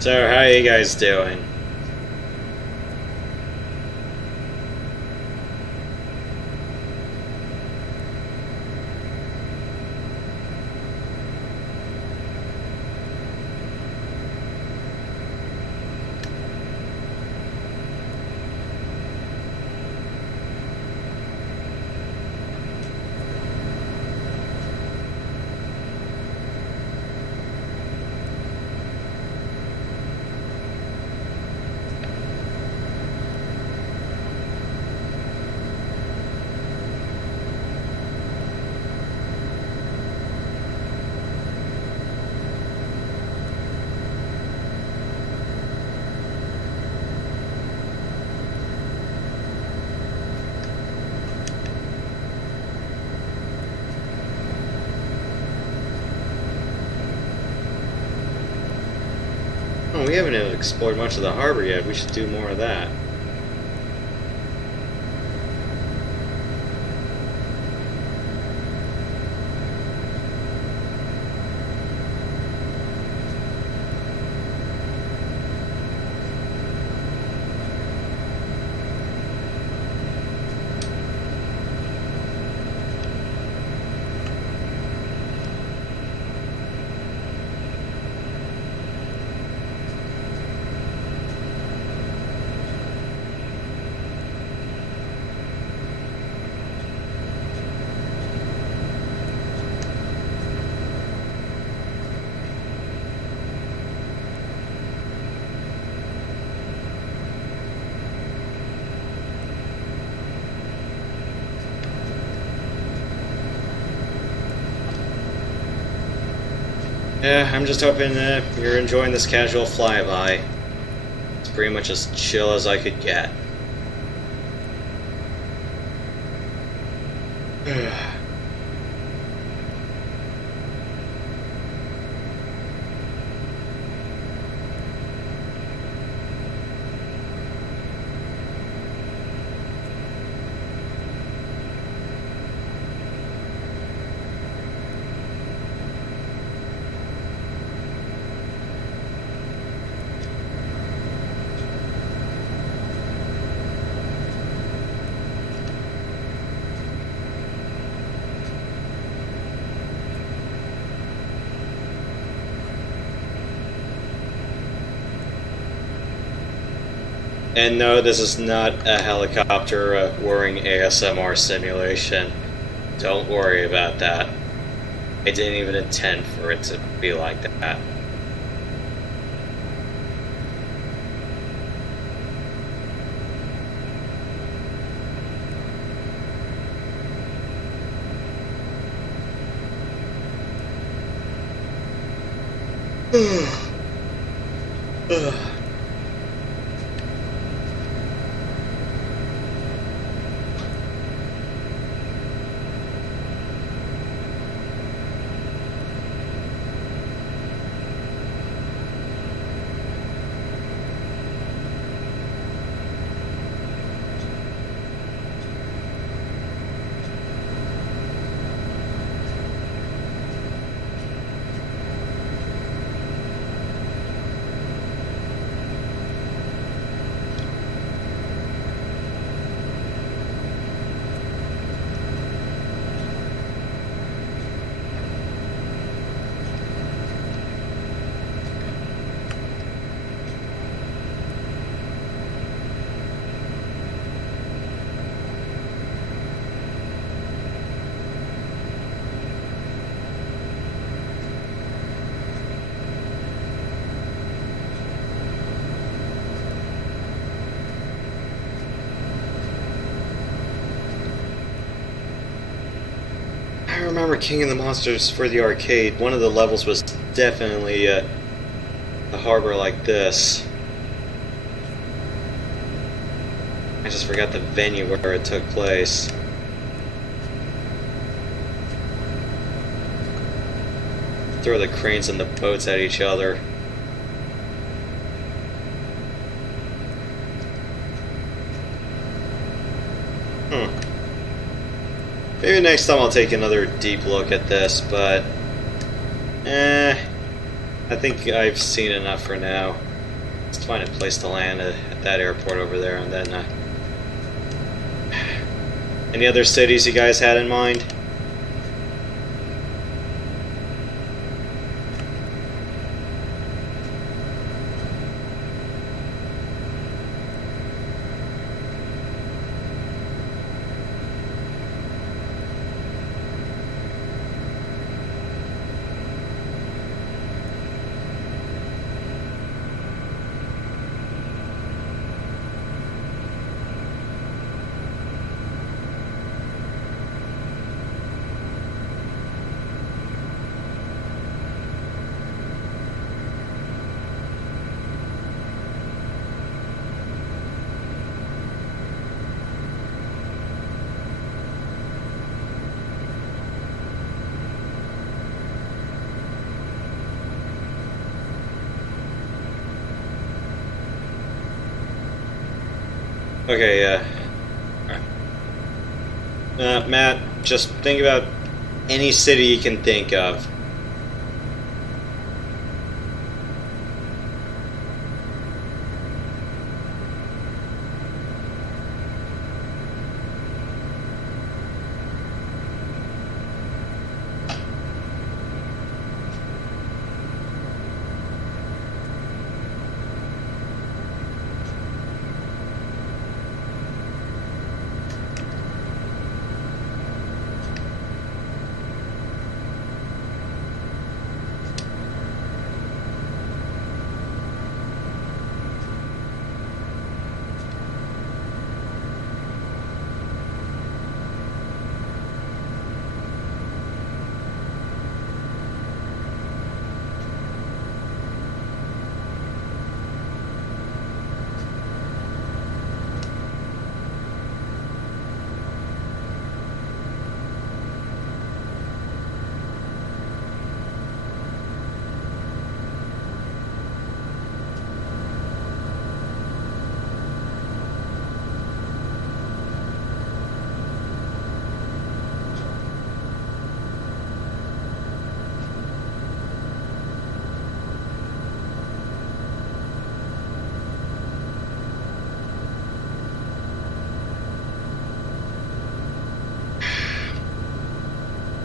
So, how are you guys doing? Oh, we haven't even explored much of the harbor yet. We should do more of that. Yeah, I'm just hoping you're enjoying this casual flyby. It's pretty much as chill as I could get. And no, this is not a helicopter whirring ASMR simulation. Don't worry about that. I didn't even intend for it to be like that. I remember King of the Monsters for the arcade. One of the levels was definitely a harbor like this. I just forgot the venue where it took place. Throw the cranes and the boats at each other. Maybe next time I'll take another deep look at this, but I think I've seen enough for now. Let's find a place to land at that airport over there, and then any other cities you guys had in mind? Okay, Matt, just think about any city you can think of.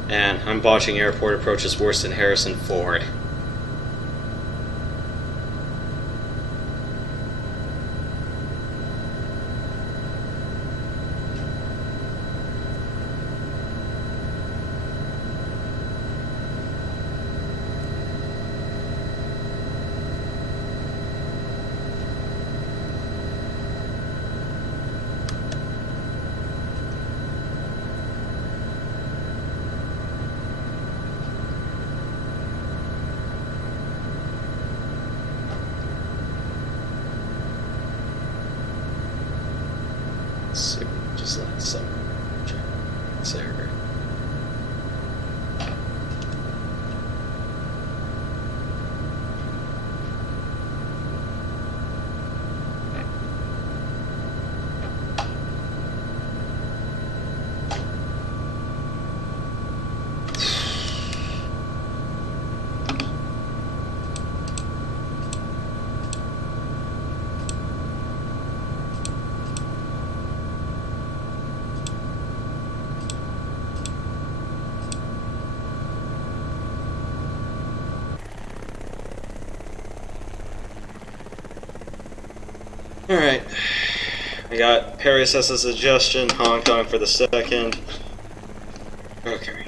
And I'm botching airport approaches worse than Harrison Ford. Just let some there. Alright. I got Paris as a suggestion, Hong Kong for the second. Okay.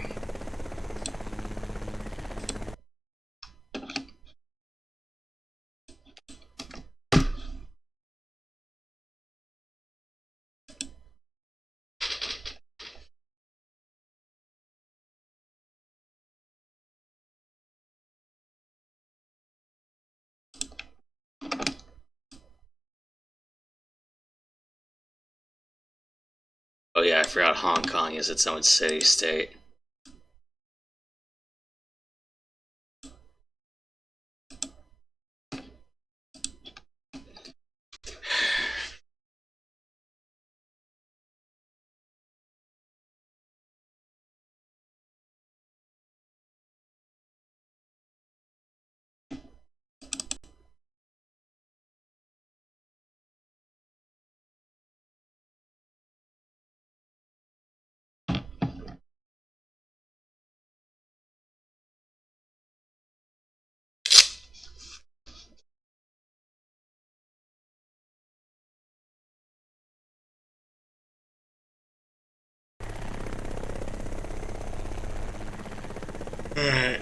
Oh yeah, I forgot Hong Kong is its own city-state. Alright.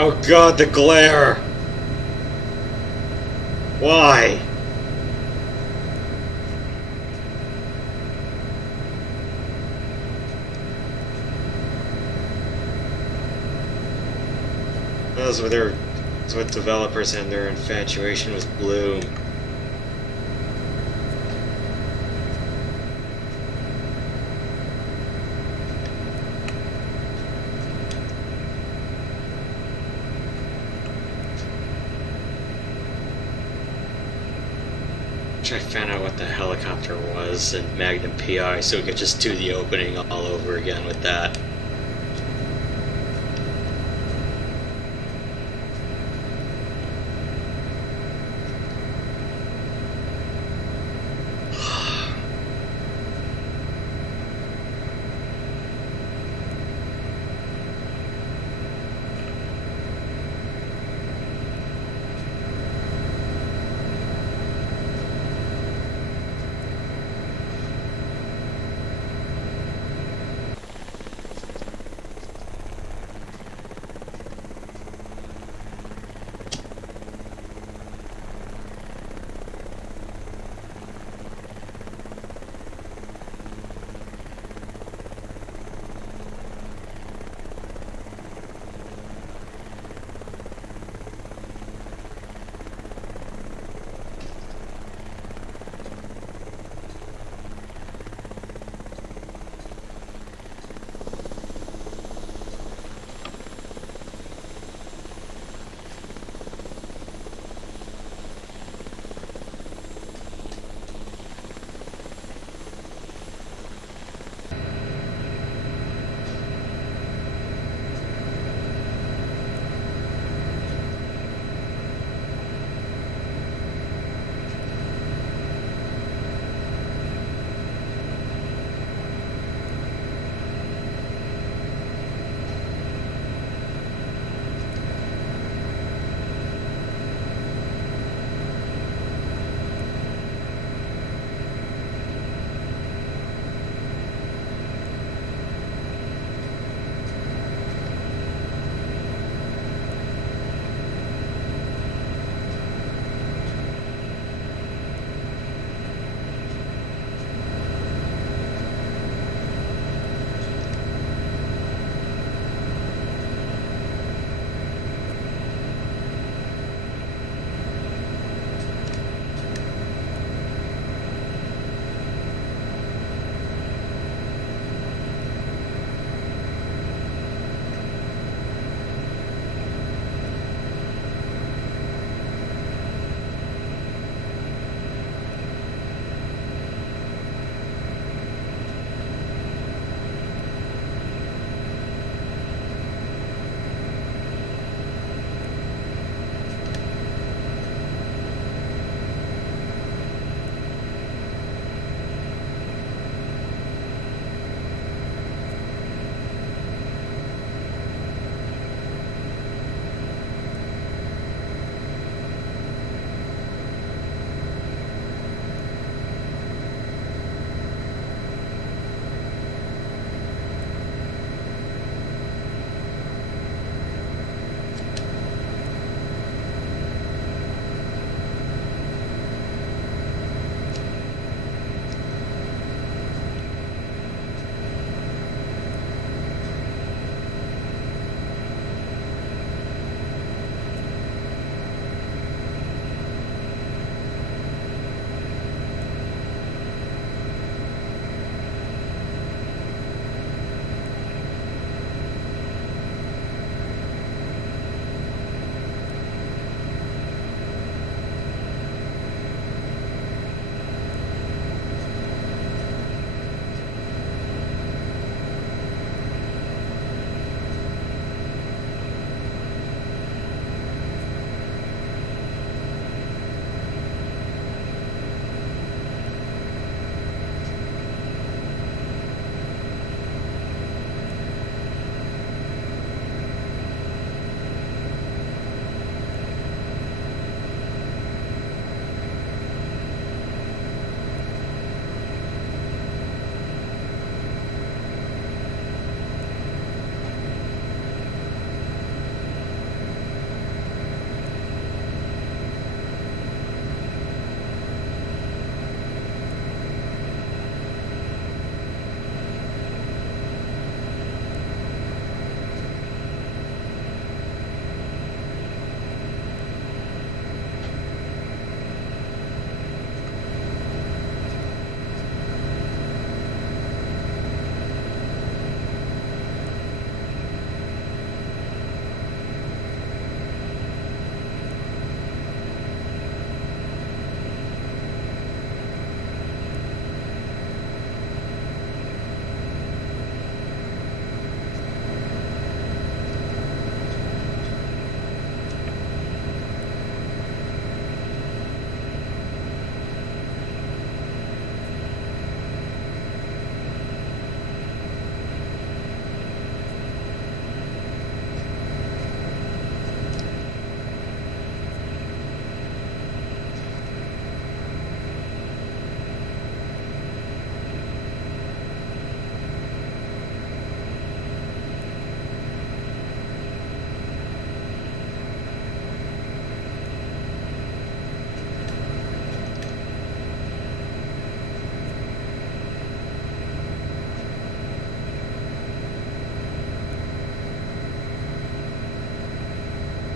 Oh god, the glare! Why? That's what developers and their infatuation with bloom. I found out what the helicopter was in Magnum PI so we could just do the opening all over again with that.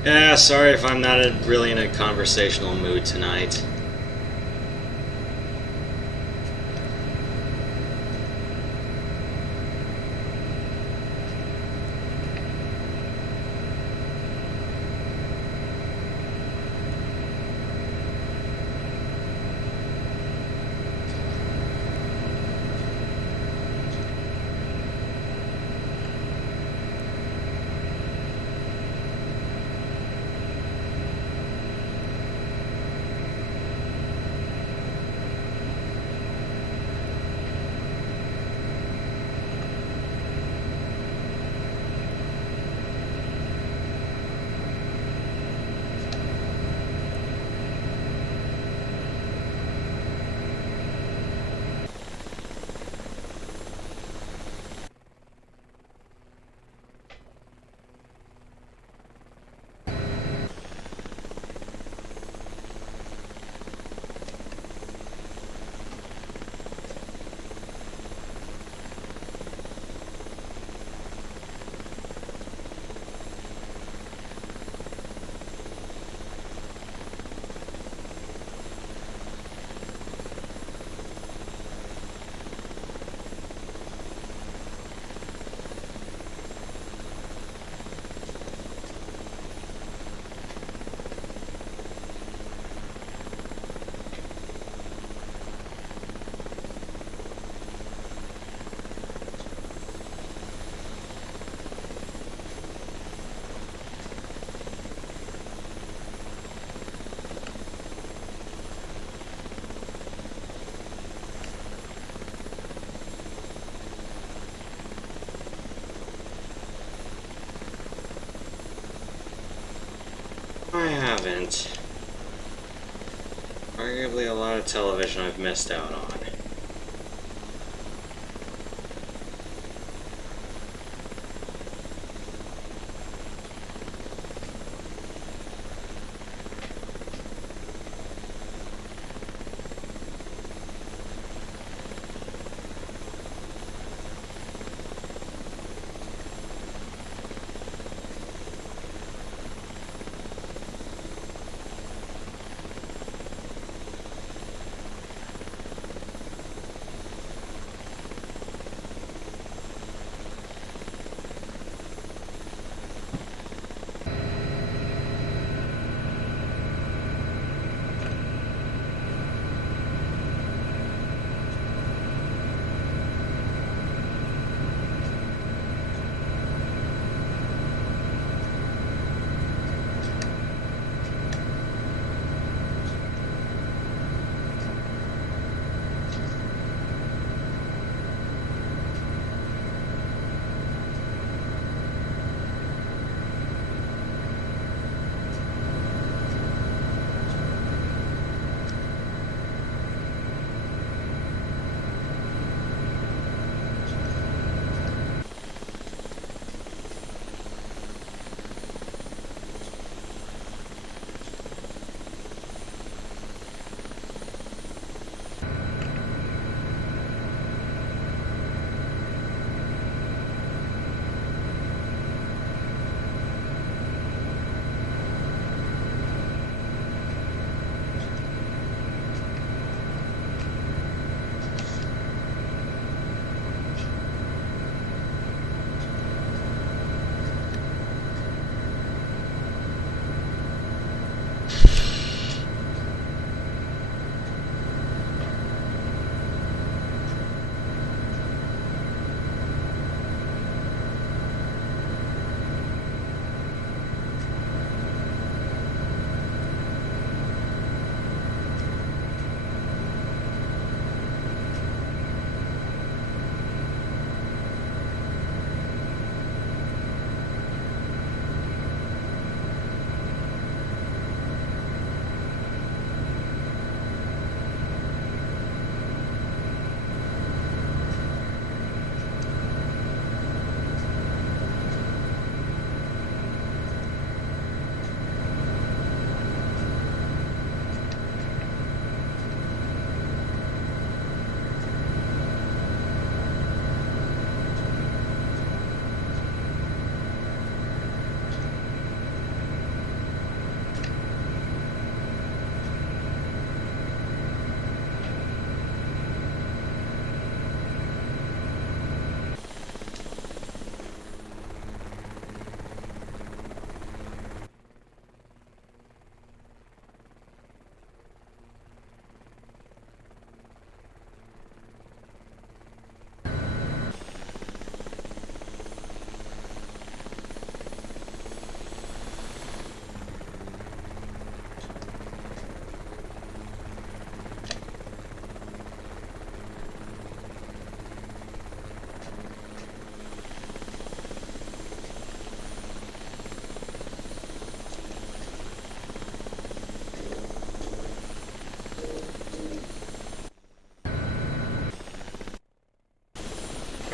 Yeah, sorry if I'm not really in a conversational mood tonight. I haven't. Arguably a lot of television I've missed out on.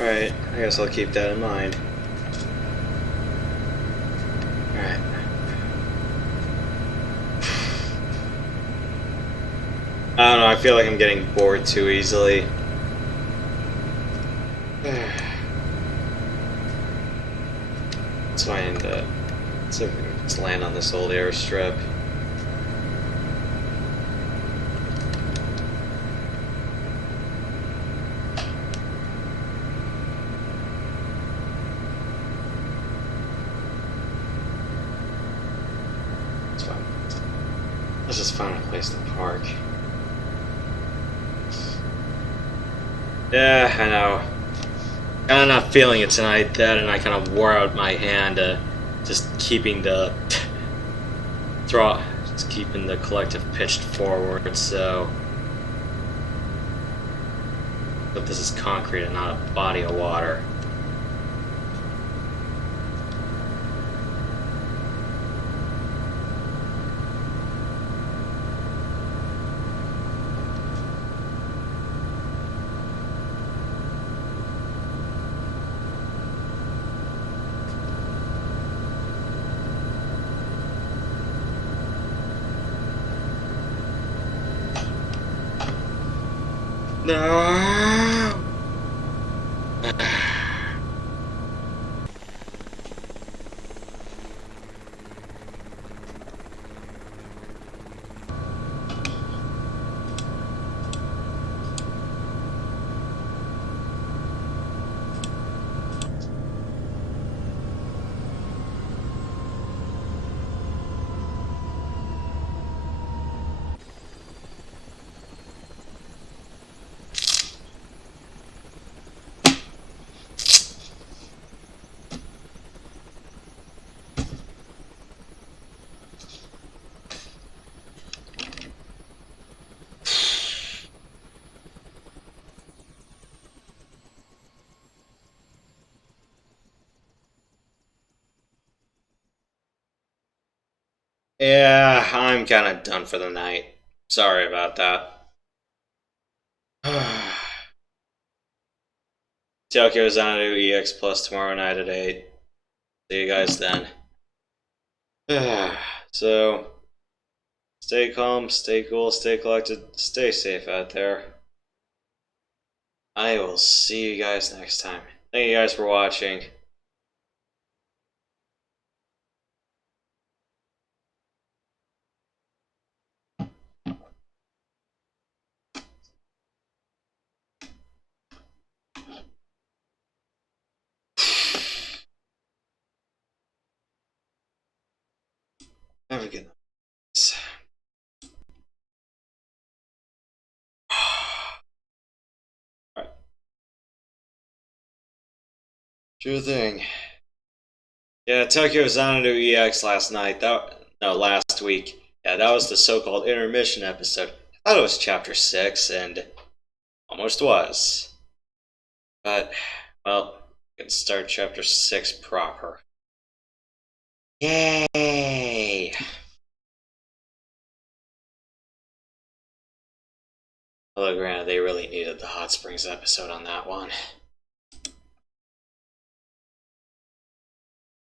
Alright, I guess I'll keep that in mind. Alright. I don't know, I feel like I'm getting bored too easily. Let's find let's see if we can just land on this old airstrip. Let's just find a place to park. Yeah, I know. I'm not feeling it tonight. That and I kind of wore out my hand just keeping the just keeping the collective pitched forward. So, but this is concrete and not a body of water. No. Yeah, I'm kind of done for the night. Sorry about that. Tokyo Xanadu EX Plus tomorrow night at 8. See you guys then. So, stay calm, stay cool, stay collected, stay safe out there. I will see you guys next time. Thank you guys for watching. Have a good night. Alright. Sure thing. Yeah, Tokyo Xanadu EX last night. Last week. Yeah, that was the so-called intermission episode. I thought it was chapter 6, and almost was. But, well, we can start chapter 6 proper. Yay! Although, granted, they really needed the Hot Springs episode on that one.